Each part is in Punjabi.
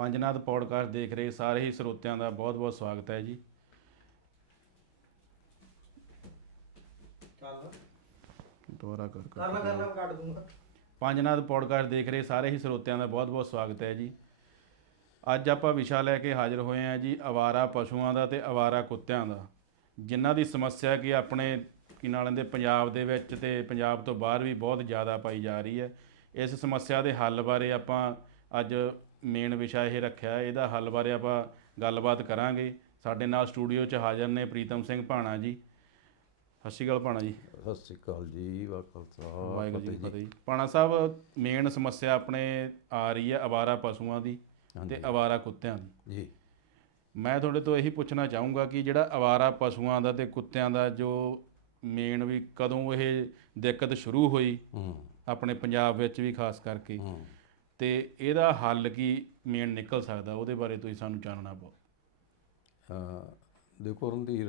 ਪੰਜਨਾਥ ਪੌਡਕਾਸਟ ਦੇਖ ਰਹੇ ਸਾਰੇ ਹੀ ਸਰੋਤਿਆਂ ਦਾ ਬਹੁਤ-ਬਹੁਤ ਸਵਾਗਤ ਹੈ ਜੀ। ਦੁਬਾਰਾ ਕਰ ਕਰ ਲੈ ਕਰ। ਲੈ ਮੈਂ ਕੱਟ ਦੂੰਗਾ। ਪੰਜਨਾਥ ਪੌਡਕਾਸਟ ਦੇਖ ਰਹੇ ਸਾਰੇ ਹੀ ਸਰੋਤਿਆਂ ਦਾ ਬਹੁਤ-ਬਹੁਤ ਸਵਾਗਤ ਹੈ ਜੀ। ਅੱਜ ਆਪਾਂ ਵਿਸ਼ਾ ਲੈ ਕੇ ਹਾਜ਼ਰ ਹੋਏ ਹਾਂ ਜੀ ਅਵਾਰਾ ਪਸ਼ੂਆਂ ਦਾ ਤੇ ਅਵਾਰਾ ਕੁੱਤਿਆਂ ਦਾ। ਜਿਨ੍ਹਾਂ ਦੀ ਸਮੱਸਿਆ ਕਿ ਆਪਣੇ ਕੀ ਨਾਲਾਂ ਦੇ ਪੰਜਾਬ ਦੇ ਵਿੱਚ ਤੇ ਪੰਜਾਬ ਤੋਂ ਬਾਹਰ ਵੀ ਬਹੁਤ ਜ਼ਿਆਦਾ ਪਾਈ ਜਾ ਰਹੀ ਹੈ। ਇਸ ਸਮੱਸਿਆ ਦੇ ਹੱਲ ਬਾਰੇ ਆਪਾਂ ਅੱਜ ਮੇਨ ਵਿਸ਼ਾ ਇਹ ਰੱਖਿਆ ਹੈ। ਇਹਦਾ ਹੱਲ ਬਾਰੇ ਆਪਾਂ ਗੱਲਬਾਤ ਕਰਾਂਗੇ। ਸਾਡੇ ਨਾਲ ਸਟੂਡੀਓ 'ਚ ਹਾਜ਼ਰ ਨੇ ਪ੍ਰੀਤਮ ਸਿੰਘ ਭਾਣਾ ਜੀ। ਸਤਿ ਸ਼੍ਰੀ ਅਕਾਲ ਭਾਣਾ ਜੀ। ਸਤਿ ਸ੍ਰੀ ਅਕਾਲ ਜੀ ਵਾਹਿਗੁਰੂ ਜੀ ਫਤਿਹ ਪਾਣਾ ਸਾਹਿਬ ਮੇਨ ਸਮੱਸਿਆ ਆਪਣੇ ਆ ਰਹੀ ਹੈ ਅਵਾਰਾ ਪਸ਼ੂਆਂ ਦੀ ਤੇ ਅਵਾਰਾ ਕੁੱਤਿਆਂ ਦੀ। ਜੀ। ਮੈਂ ਤੁਹਾਡੇ ਤੋਂ ਇਹੀ ਪੁੱਛਣਾ ਚਾਹੂੰਗਾ ਕਿ ਜਿਹੜਾ ਅਵਾਰਾ ਪਸ਼ੂਆਂ ਦਾ ਤੇ ਕੁੱਤਿਆਂ ਦਾ ਜੋ ਮੇਨ ਵੀ ਕਦੋਂ ਇਹ ਦਿੱਕਤ ਸ਼ੁਰੂ ਹੋਈ ਆਪਣੇ ਪੰਜਾਬ ਵਿੱਚ ਵੀ ਖਾਸ ਕਰਕੇ? ਹੂੰ। ਤੇ ਇਹਦਾ ਹੱਲ ਕੀ ਮੇਨ ਨਿਕਲ ਸਕਦਾ? ਉਹਦੇ ਬਾਰੇ ਤੁਸੀਂ ਸਾਨੂੰ ਜਾਣਨਾ ਪਾਓ ਦੇਖੋ ਰਣਧੀਰ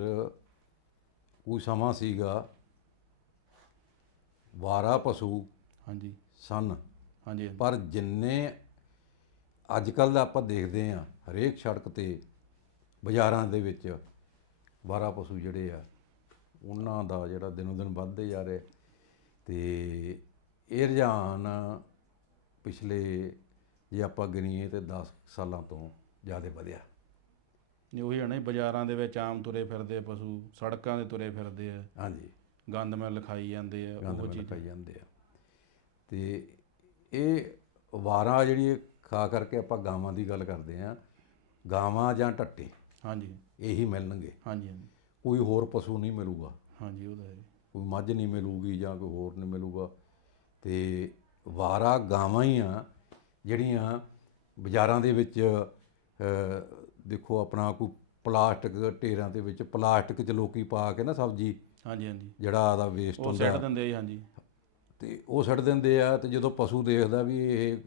ਕੋਈ ਸਮਾਂ ਸੀਗਾ ਵਾਰਾ ਪਸ਼ੂ ਹਾਂਜੀ। ਸਨ। ਹਾਂਜੀ। ਪਰ ਜਿੰਨੇ ਅੱਜ ਕੱਲ ਦਾ ਆਪਾਂ ਦੇਖਦੇ ਆ ਹਰੇਕ ਸੜਕ ਤੇ ਬਾਜ਼ਾਰਾਂ ਦੇ ਵਿੱਚ ਵਾਰਾ ਪਸ਼ੂ ਜਿਹੜੇ ਆ ਉਹਨਾਂ ਦਾ ਜਿਹੜਾ ਦਿਨੋਂ ਦਿਨ ਵੱਧਦੇ ਜਾ ਰਿਹਾ ਤੇ ਇਹ ਰੁਝਾਨ ਪਿਛਲੇ ਜੇ ਆਪਾਂ ਗਿਣੀਏ ਤੇ 10 ਸਾਲਾਂ ਤੋਂ ਜ਼ਿਆਦਾ ਵਧਿਆ। ਇਹ ਉਹੀ ਹੈ ਨਾ ਜੀ, ਬਾਜ਼ਾਰਾਂ ਦੇ ਵਿੱਚ ਆਮ ਤੁਰੇ ਫਿਰਦੇ ਆ ਪਸ਼ੂ ਸੜਕਾਂ ਤੇ ਤੁਰੇ ਫਿਰਦੇ ਆ। ਹਾਂਜੀ। ਗੰਦ ਮੈਂ ਲਿਖਾਈ ਜਾਂਦੇ ਆ ਗੰਦ ਉਹ ਮੰਦ ਚੀਜ਼। ਪਾਈ ਜਾਂਦੇ ਆ। ਤੇ ਇਹ ਵਾਰਾਂ ਜਿਹੜੀ ਇਹ ਖਾ ਕਰਕੇ ਆਪਾਂ ਗਾਵਾਂ ਦੀ ਗੱਲ ਕਰਦੇ ਆ ਗਾਵਾਂ ਜਾਂ ਟੱਟੇ ਹਾਂਜੀ। ਇਹੀ ਮਿਲਣਗੇ। ਹਾਂਜੀ ਹਾਂਜੀ। ਕੋਈ ਹੋਰ ਪਸ਼ੂ ਨਹੀਂ ਮਿਲੂਗਾ। ਹਾਂਜੀ ਉਹ ਤਾਂ ਹੈ। ਕੋਈ ਮੱਝ ਨਹੀਂ ਮਿਲੂਗੀ ਜਾਂ ਕੋਈ ਹੋਰ ਨਹੀਂ ਮਿਲੂਗਾ। ਤੇ ਵਾਰਾ ਗਾਵਾਂ ਹੀ ਆ ਜਿਹੜੀਆਂ ਬਾਜ਼ਾਰਾਂ ਦੇ ਵਿੱਚ ਦੇਖੋ ਆਪਣਾ ਕੋਈ ਪਲਾਸਟਿਕ ਢੇਰਾਂ ਦੇ ਵਿੱਚ ਪਲਾਸਟਿਕ ਚ ਲੋਕੀ ਪਾ ਕੇ ਨਾ ਸਬਜ਼ੀ ਹਾਂਜੀ ਹਾਂਜੀ। ਜਿਹੜਾ ਆਦਾ ਵੇਸਟ ਉਹ ਹੁੰਦਾ। ਸਿੱਟ ਦਿੰਦੇ ਆ ਹਾਂਜੀ। ਤੇ ਉਹ ਛੱਡ ਦਿੰਦੇ ਆ ਤੇ ਜਦੋਂ ਪਸ਼ੂ ਦੇਖਦਾ ਵੀ ਇਹ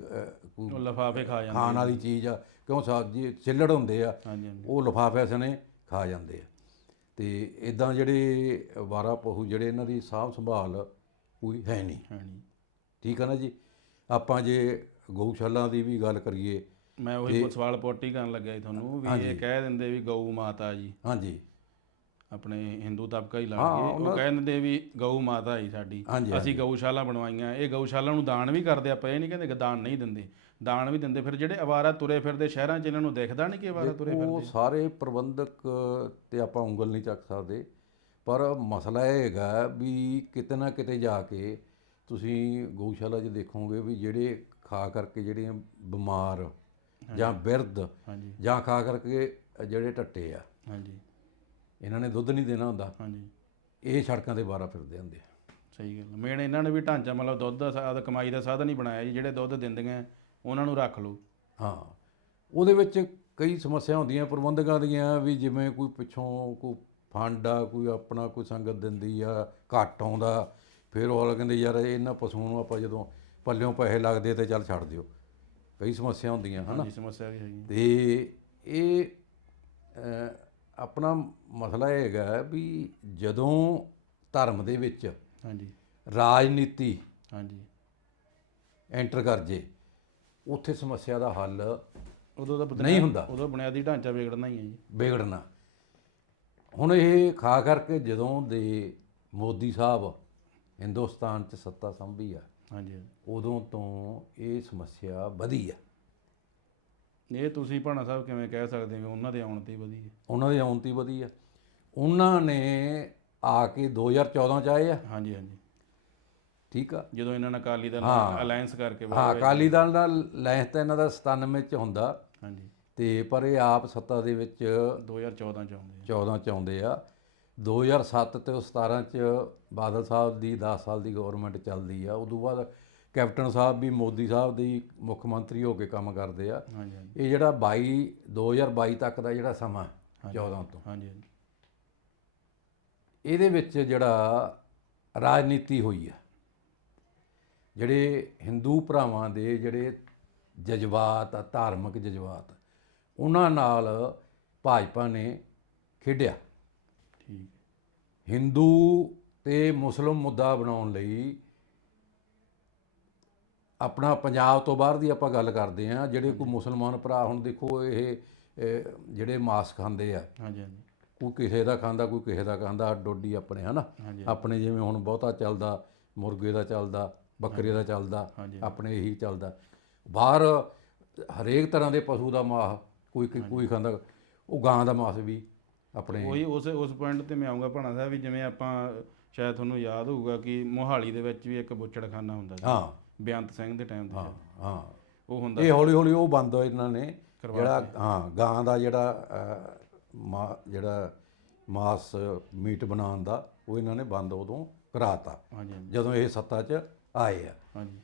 ਕੋਈ ਉਹ ਲਫਾਫੇ ਖਾ ਜਾਂਦੇ ਖਾਣ ਵਾਲੀ ਚੀਜ਼ ਆ ਕਿਉਂ ਸਬਜ਼ੀ ਛਿੱਲੜ ਹੁੰਦੇ ਆ ਉਹ ਲਿਫਾਫੇ ਸਨੇ ਖਾ ਜਾਂਦੇ ਆ। ਤੇ ਇਦਾਂ ਜਿਹੜੇ ਵਾਰਾ ਪਸ਼ੂ ਜਿਹੜੇ ਇਹਨਾਂ ਦੀ ਸਾਂਭ ਸੰਭਾਲ ਕੋਈ ਹੈ ਨਹੀਂ। ਹੈ ਨਹੀਂ। ਠੀਕ ਹੈ ਨਾ ਜੀ? ਆਪਾਂ ਜੇ ਗਊਸ਼ਾਲਾ ਦੀ ਵੀ ਗੱਲ ਕਰੀਏ ਮੈਂ ਉਹੀ ਸਵਾਲ ਪੋਟੀ ਕਰਨ ਲੱਗਿਆ ਸੀ ਤੁਹਾਨੂੰ ਵੀ ਇਹ ਕਹਿ ਦਿੰਦੇ ਵੀ ਗਊ ਮਾਤਾ ਜੀ। ਹਾਂਜੀ। ਆਪਣੇ ਹਿੰਦੂ ਤਬਕਾ ਹੀ ਲਾ ਹਾਂ, ਲਈਏ ਉਹ ਕਹਿ ਦਿੰਦੇ ਵੀ ਗਊ ਮਾਤਾ ਹੀ ਸਾਡੀ। ਅਸੀਂ ਗਊਸ਼ਾਲਾ ਬਣਵਾਈਆਂ। ਇਹ ਗਊਸ਼ਾਲਾ ਨੂੰ ਦਾਨ ਵੀ ਕਰਦੇ ਆਪਾਂ ਇਹ ਨਹੀਂ ਕਹਿੰਦੇ ਕਿ ਦਾਨ ਨਹੀਂ ਦਿੰਦੇ। ਦਾਨ ਵੀ ਦਿੰਦੇ। ਫਿਰ ਜਿਹੜੇ ਅਵਾਰਾ ਤੁਰੇ ਫਿਰਦੇ ਸ਼ਹਿਰਾਂ 'ਚ ਇਹਨਾਂ ਨੂੰ ਦਿਖਦਾ ਨਹੀਂ ਕਿ ਅਵਾਰਾ ਤੁਰੇ ਉਹ ਸਾਰੇ ਪ੍ਰਬੰਧਕ ਤੇ ਆਪਾਂ ਉਂਗਲ ਨਹੀਂ ਚੱਕ ਸਕਦੇ। ਪਰ ਮਸਲਾ ਇਹ ਹੈਗਾ ਵੀ ਕਿਤੇ ਨਾ ਕਿਤੇ ਜਾ ਕੇ ਤੁਸੀਂ ਗਊਸ਼ਾਲਾ 'ਚ ਦੇਖੋਗੇ ਵੀ ਜਿਹੜੇ ਖਾ ਕਰਕੇ ਜਿਹੜੇ ਬਿਮਾਰ ਜਾਂ ਬਿਰਧ ਹਾਂਜੀ। ਜਾਂ ਖਾ ਕਰਕੇ ਜਿਹੜੇ ਟੱਟੇ ਆ ਹਾਂਜੀ। ਇਹਨਾਂ ਨੇ ਦੁੱਧ ਨਹੀਂ ਦੇਣਾ ਹੁੰਦਾ। ਹਾਂਜੀ। ਇਹ ਸੜਕਾਂ ਤੇ ਬਾਰਾ ਫਿਰਦੇ ਹੁੰਦੇ ਆ। ਸਹੀ ਗੱਲ ਮੇਨ ਇਹਨਾਂ ਨੇ ਵੀ ਢਾਂਚਾ ਮਤਲਬ ਦੁੱਧ ਦਾ ਸਾਧ ਕਮਾਈ ਦਾ ਸਾਧਨ ਹੀ ਬਣਾਇਆ ਜੀ। ਜਿਹੜੇ ਦੁੱਧ ਦਿੰਦੀਆਂ ਉਹਨਾਂ ਨੂੰ ਰੱਖ ਲਓ। ਹਾਂ। ਉਹਦੇ ਵਿੱਚ ਕਈ ਸਮੱਸਿਆ ਹੁੰਦੀਆਂ। ਪ੍ਰਬੰਧਕਾਂ ਦੀਆਂ ਵੀ ਜਿਵੇਂ ਕੋਈ ਪਿੱਛੋਂ ਕੋਈ ਫੰਡ ਆ ਕੋਈ ਆਪਣਾ ਕੋਈ ਸੰਗਤ ਦਿੰਦੀ ਆ ਘੱਟ ਆਉਂਦਾ। ਫਿਰ ਉਹ ਅਗਲੇ ਕਹਿੰਦੇ ਯਾਰ ਇਹਨਾਂ ਪਸ਼ੂਆਂ ਨੂੰ ਆਪਾਂ ਜਦੋਂ ਪੱਲਿਓਂ ਪੈਸੇ ਲੱਗਦੇ ਤੇ ਚੱਲ ਛੱਡ ਦਿਓ। ਕਈ ਸਮੱਸਿਆ ਹੁੰਦੀਆਂ ਹਨਾ? ਹਾਂਜੀ ਸਮੱਸਿਆ ਵੀ ਹੈਗੀ। ਤੇ ਇਹ ਅਹ, ਆਪਣਾ ਮਸਲਾ ਇਹ ਹੈਗਾ ਵੀ ਜਦੋਂ ਧਰਮ ਦੇ ਵਿੱਚ ਹਾਂਜੀ। ਰਾਜਨੀਤੀ ਹਾਂਜੀ। ਐਂਟਰ ਕਰ ਜੇ ਉੱਥੇ ਸਮੱਸਿਆ ਦਾ ਹੱਲ ਉਦੋਂ ਤਾਂ ਨਹੀਂ ਹੁੰਦਾ। ਉਦੋਂ ਬੁਨਿਆਦੀ ਢਾਂਚਾ ਵਿਗੜਨਾ ਹੀ ਹੈ ਜੀ। ਵਿਗੜਨਾ। ਹੁਣ ਇਹ ਖਾ ਕਰਕੇ ਜਦੋਂ ਦੇ ਮੋਦੀ ਸਾਹਿਬ ਹਿੰਦੁਸਤਾਨ 'ਚ ਸੱਤਾ ਸੰਭੀ ਆ। ਹਾਂਜੀ। ਉਦੋਂ ਤੋਂ ਇਹ ਸਮੱਸਿਆ ਵਧੀ ਆ। ਇਹ ਤੁਸੀਂ ਭਾਣਾ ਸਾਹਿਬ ਕਿਵੇਂ ਕਹਿ ਸਕਦੇ ਹੋ? ਉਹਨਾਂ ਦੇ ਆਉਣ ਤੇ ਹੀ ਵਧੀ ਹੈ ਉਹਨਾਂ ਦੀ ਆਉਣ ਤੀ ਵਧੀ ਆ। ਉਹਨਾਂ ਨੇ ਆ ਕੇ 2014 ਚ ਆਏ ਆ। ਹਾਂਜੀ ਹਾਂਜੀ। ਠੀਕ ਆ। ਜਦੋਂ ਇਹਨਾਂ ਨੇ ਅਕਾਲੀ ਦਲ ਨਾਲ ਅਲਾਈਅੰਸ ਕਰਕੇ ਹਾਂ ਅਕਾਲੀ ਦਲ ਦਾ ਲੈਂਸ ਤਾਂ ਇਹਨਾਂ ਦਾ 97 ਚ ਹੁੰਦਾ। ਹਾਂਜੀ। ਤੇ ਪਰ ਇਹ ਆਪ ਸੱਤਾ ਦੇ ਵਿੱਚ 2014 ਚ ਆਉਂਦੇ ਆ। 14 ਚ ਆਉਂਦੇ ਆ। 2007 ਤੇ 17 ਚ ਬਾਦਲ ਸਾਹਿਬ ਦੀ 10 ਸਾਲ ਦੀ ਗਵਰਨਮੈਂਟ ਚੱਲਦੀ ਆ ਉਦੋਂ ਬਾਅਦ ਕੈਪਟਨ ਸਾਹਿਬ ਵੀ ਮੋਦੀ ਸਾਹਿਬ ਦੀ ਮੁੱਖ ਮੰਤਰੀ ਹੋ ਕੇ ਕੰਮ ਕਰਦੇ ਆ। ਇਹ ਜਿਹੜਾ 22 2022 ਤੱਕ ਦਾ ਜਿਹੜਾ ਸਮਾਂ 14 ਤੋਂ। ਹਾਂਜੀ ਹਾਂਜੀ। ਇਹਦੇ ਵਿੱਚ ਜਿਹੜਾ ਰਾਜਨੀਤੀ ਹੋਈ ਆ ਜਿਹੜੇ ਹਿੰਦੂ ਭਰਾਵਾਂ ਦੇ ਜਿਹੜੇ ਜਜ਼ਬਾਤ ਆ ਧਾਰਮਿਕ ਜਜ਼ਬਾਤ ਉਹਨਾਂ ਨਾਲ ਭਾਜਪਾ ਨੇ ਖੇਡਿਆ। ਠੀਕ। ਹਿੰਦੂ ਤੇ ਮੁਸਲਮ ਮੁੱਦਾ ਬਣਾਉਣ ਲਈ ਆਪਣਾ ਪੰਜਾਬ ਤੋਂ ਬਾਹਰ ਦੀ ਆਪਾਂ ਗੱਲ ਕਰਦੇ ਆ ਜਿਹੜੇ ਕੋਈ ਮੁਸਲਮਾਨ ਭਰਾ ਹੁਣ ਦੇਖੋ ਇਹ ਜਿਹੜੇ ਮਾਸ ਖਾਂਦੇ ਆ। ਹਾਂਜੀ ਹਾਂਜੀ। ਕੋਈ ਕਿਸੇ ਦਾ ਖਾਂਦਾ ਕੋਈ ਕਿਸੇ ਦਾ ਖਾਂਦਾ ਡੋਡੀ ਆਪਣੇ ਹਨਾ? ਆਪਣੇ ਜਿਵੇਂ ਹੁਣ ਬਹੁਤਾ ਚੱਲਦਾ ਮੁਰਗੇ ਦਾ ਚੱਲਦਾ ਬੱਕਰੇ ਦਾ ਚੱਲਦਾ ਆਪਣੇ ਇਹੀ ਚੱਲਦਾ। ਬਾਹਰ ਹਰੇਕ ਤਰ੍ਹਾਂ ਦੇ ਪਸ਼ੂ ਦਾ ਮਾਸ ਕੋਈ ਕੋਈ ਖਾਂਦਾ ਉਹ ਗਾਂ ਦਾ ਮਾਸ ਵੀ। ਆਪਣੇ ਉਹੀ ਉਸ ਉਸ ਪੁਆਇੰਟ ਤੇ ਮੈਂ ਆਉਂਗਾ ਭਣਾ ਸਾਹਿਬ ਵੀ ਜਿਵੇਂ ਆਪਾਂ ਸ਼ਾਇਦ ਤੁਹਾਨੂੰ ਯਾਦ ਹੋਊਗਾ ਕਿ ਮੋਹਾਲੀ ਦੇ ਵਿੱਚ ਵੀ ਇੱਕ ਬੁੱਚੜਖਾਨਾ ਹੁੰਦਾ ਸੀ। ਹਾਂ। ਬੇਅੰਤ ਸਿੰਘ ਦੇ ਟਾਈਮ ਤੇ ਹਾਂ ਹਾਂ। ਉਹ ਹੁੰਦਾ ਇਹ ਹੌਲੀ ਹੌਲੀ ਉਹ ਬੰਦ ਹੋਏ ਇਹਨਾਂ ਨੇ। ਜਿਹੜਾ ਹਾਂ ਗਾਂ ਦਾ ਜਿਹੜਾ ਜਿਹੜਾ ਮਾਸ ਮੀਟ ਬਣਾਉਣ ਦਾ ਉਹ ਇਹਨਾਂ ਨੇ ਬੰਦ ਉਦੋਂ ਕਰਾਤਾ। ਜਦੋਂ ਇਹ ਸੱਤਾ 'ਚ ਆਏ ਆ। ਹਾਂਜੀ।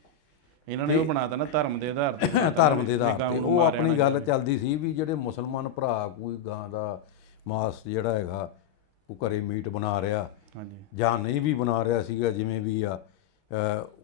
ਇਹਨਾਂ ਨੇ ਉਹ ਬਣਾਤਾ ਨਾ ਧਰਮ ਦੇ ਆਧਾਰ ਤੇ। ਧਰਮ ਦੇ ਆਧਾਰ ਤੇ। ਉਹ ਆਪਣੀ ਗੱਲ ਚੱਲਦੀ ਸੀ ਵੀ ਜਿਹੜੇ ਮੁਸਲਮਾਨ ਭਰਾ ਕੋਈ ਗਾਂ ਦਾ ਮਾਸ ਜਿਹੜਾ ਹੈਗਾ ਉਹ ਘਰੇ ਮੀਟ ਬਣਾ ਰਿਹਾ। ਹਾਂਜੀ। ਜਾਂ ਨਹੀਂ ਵੀ ਬਣਾ ਰਿਹਾ ਸੀਗਾ ਜਿਵੇਂ ਵੀ ਆ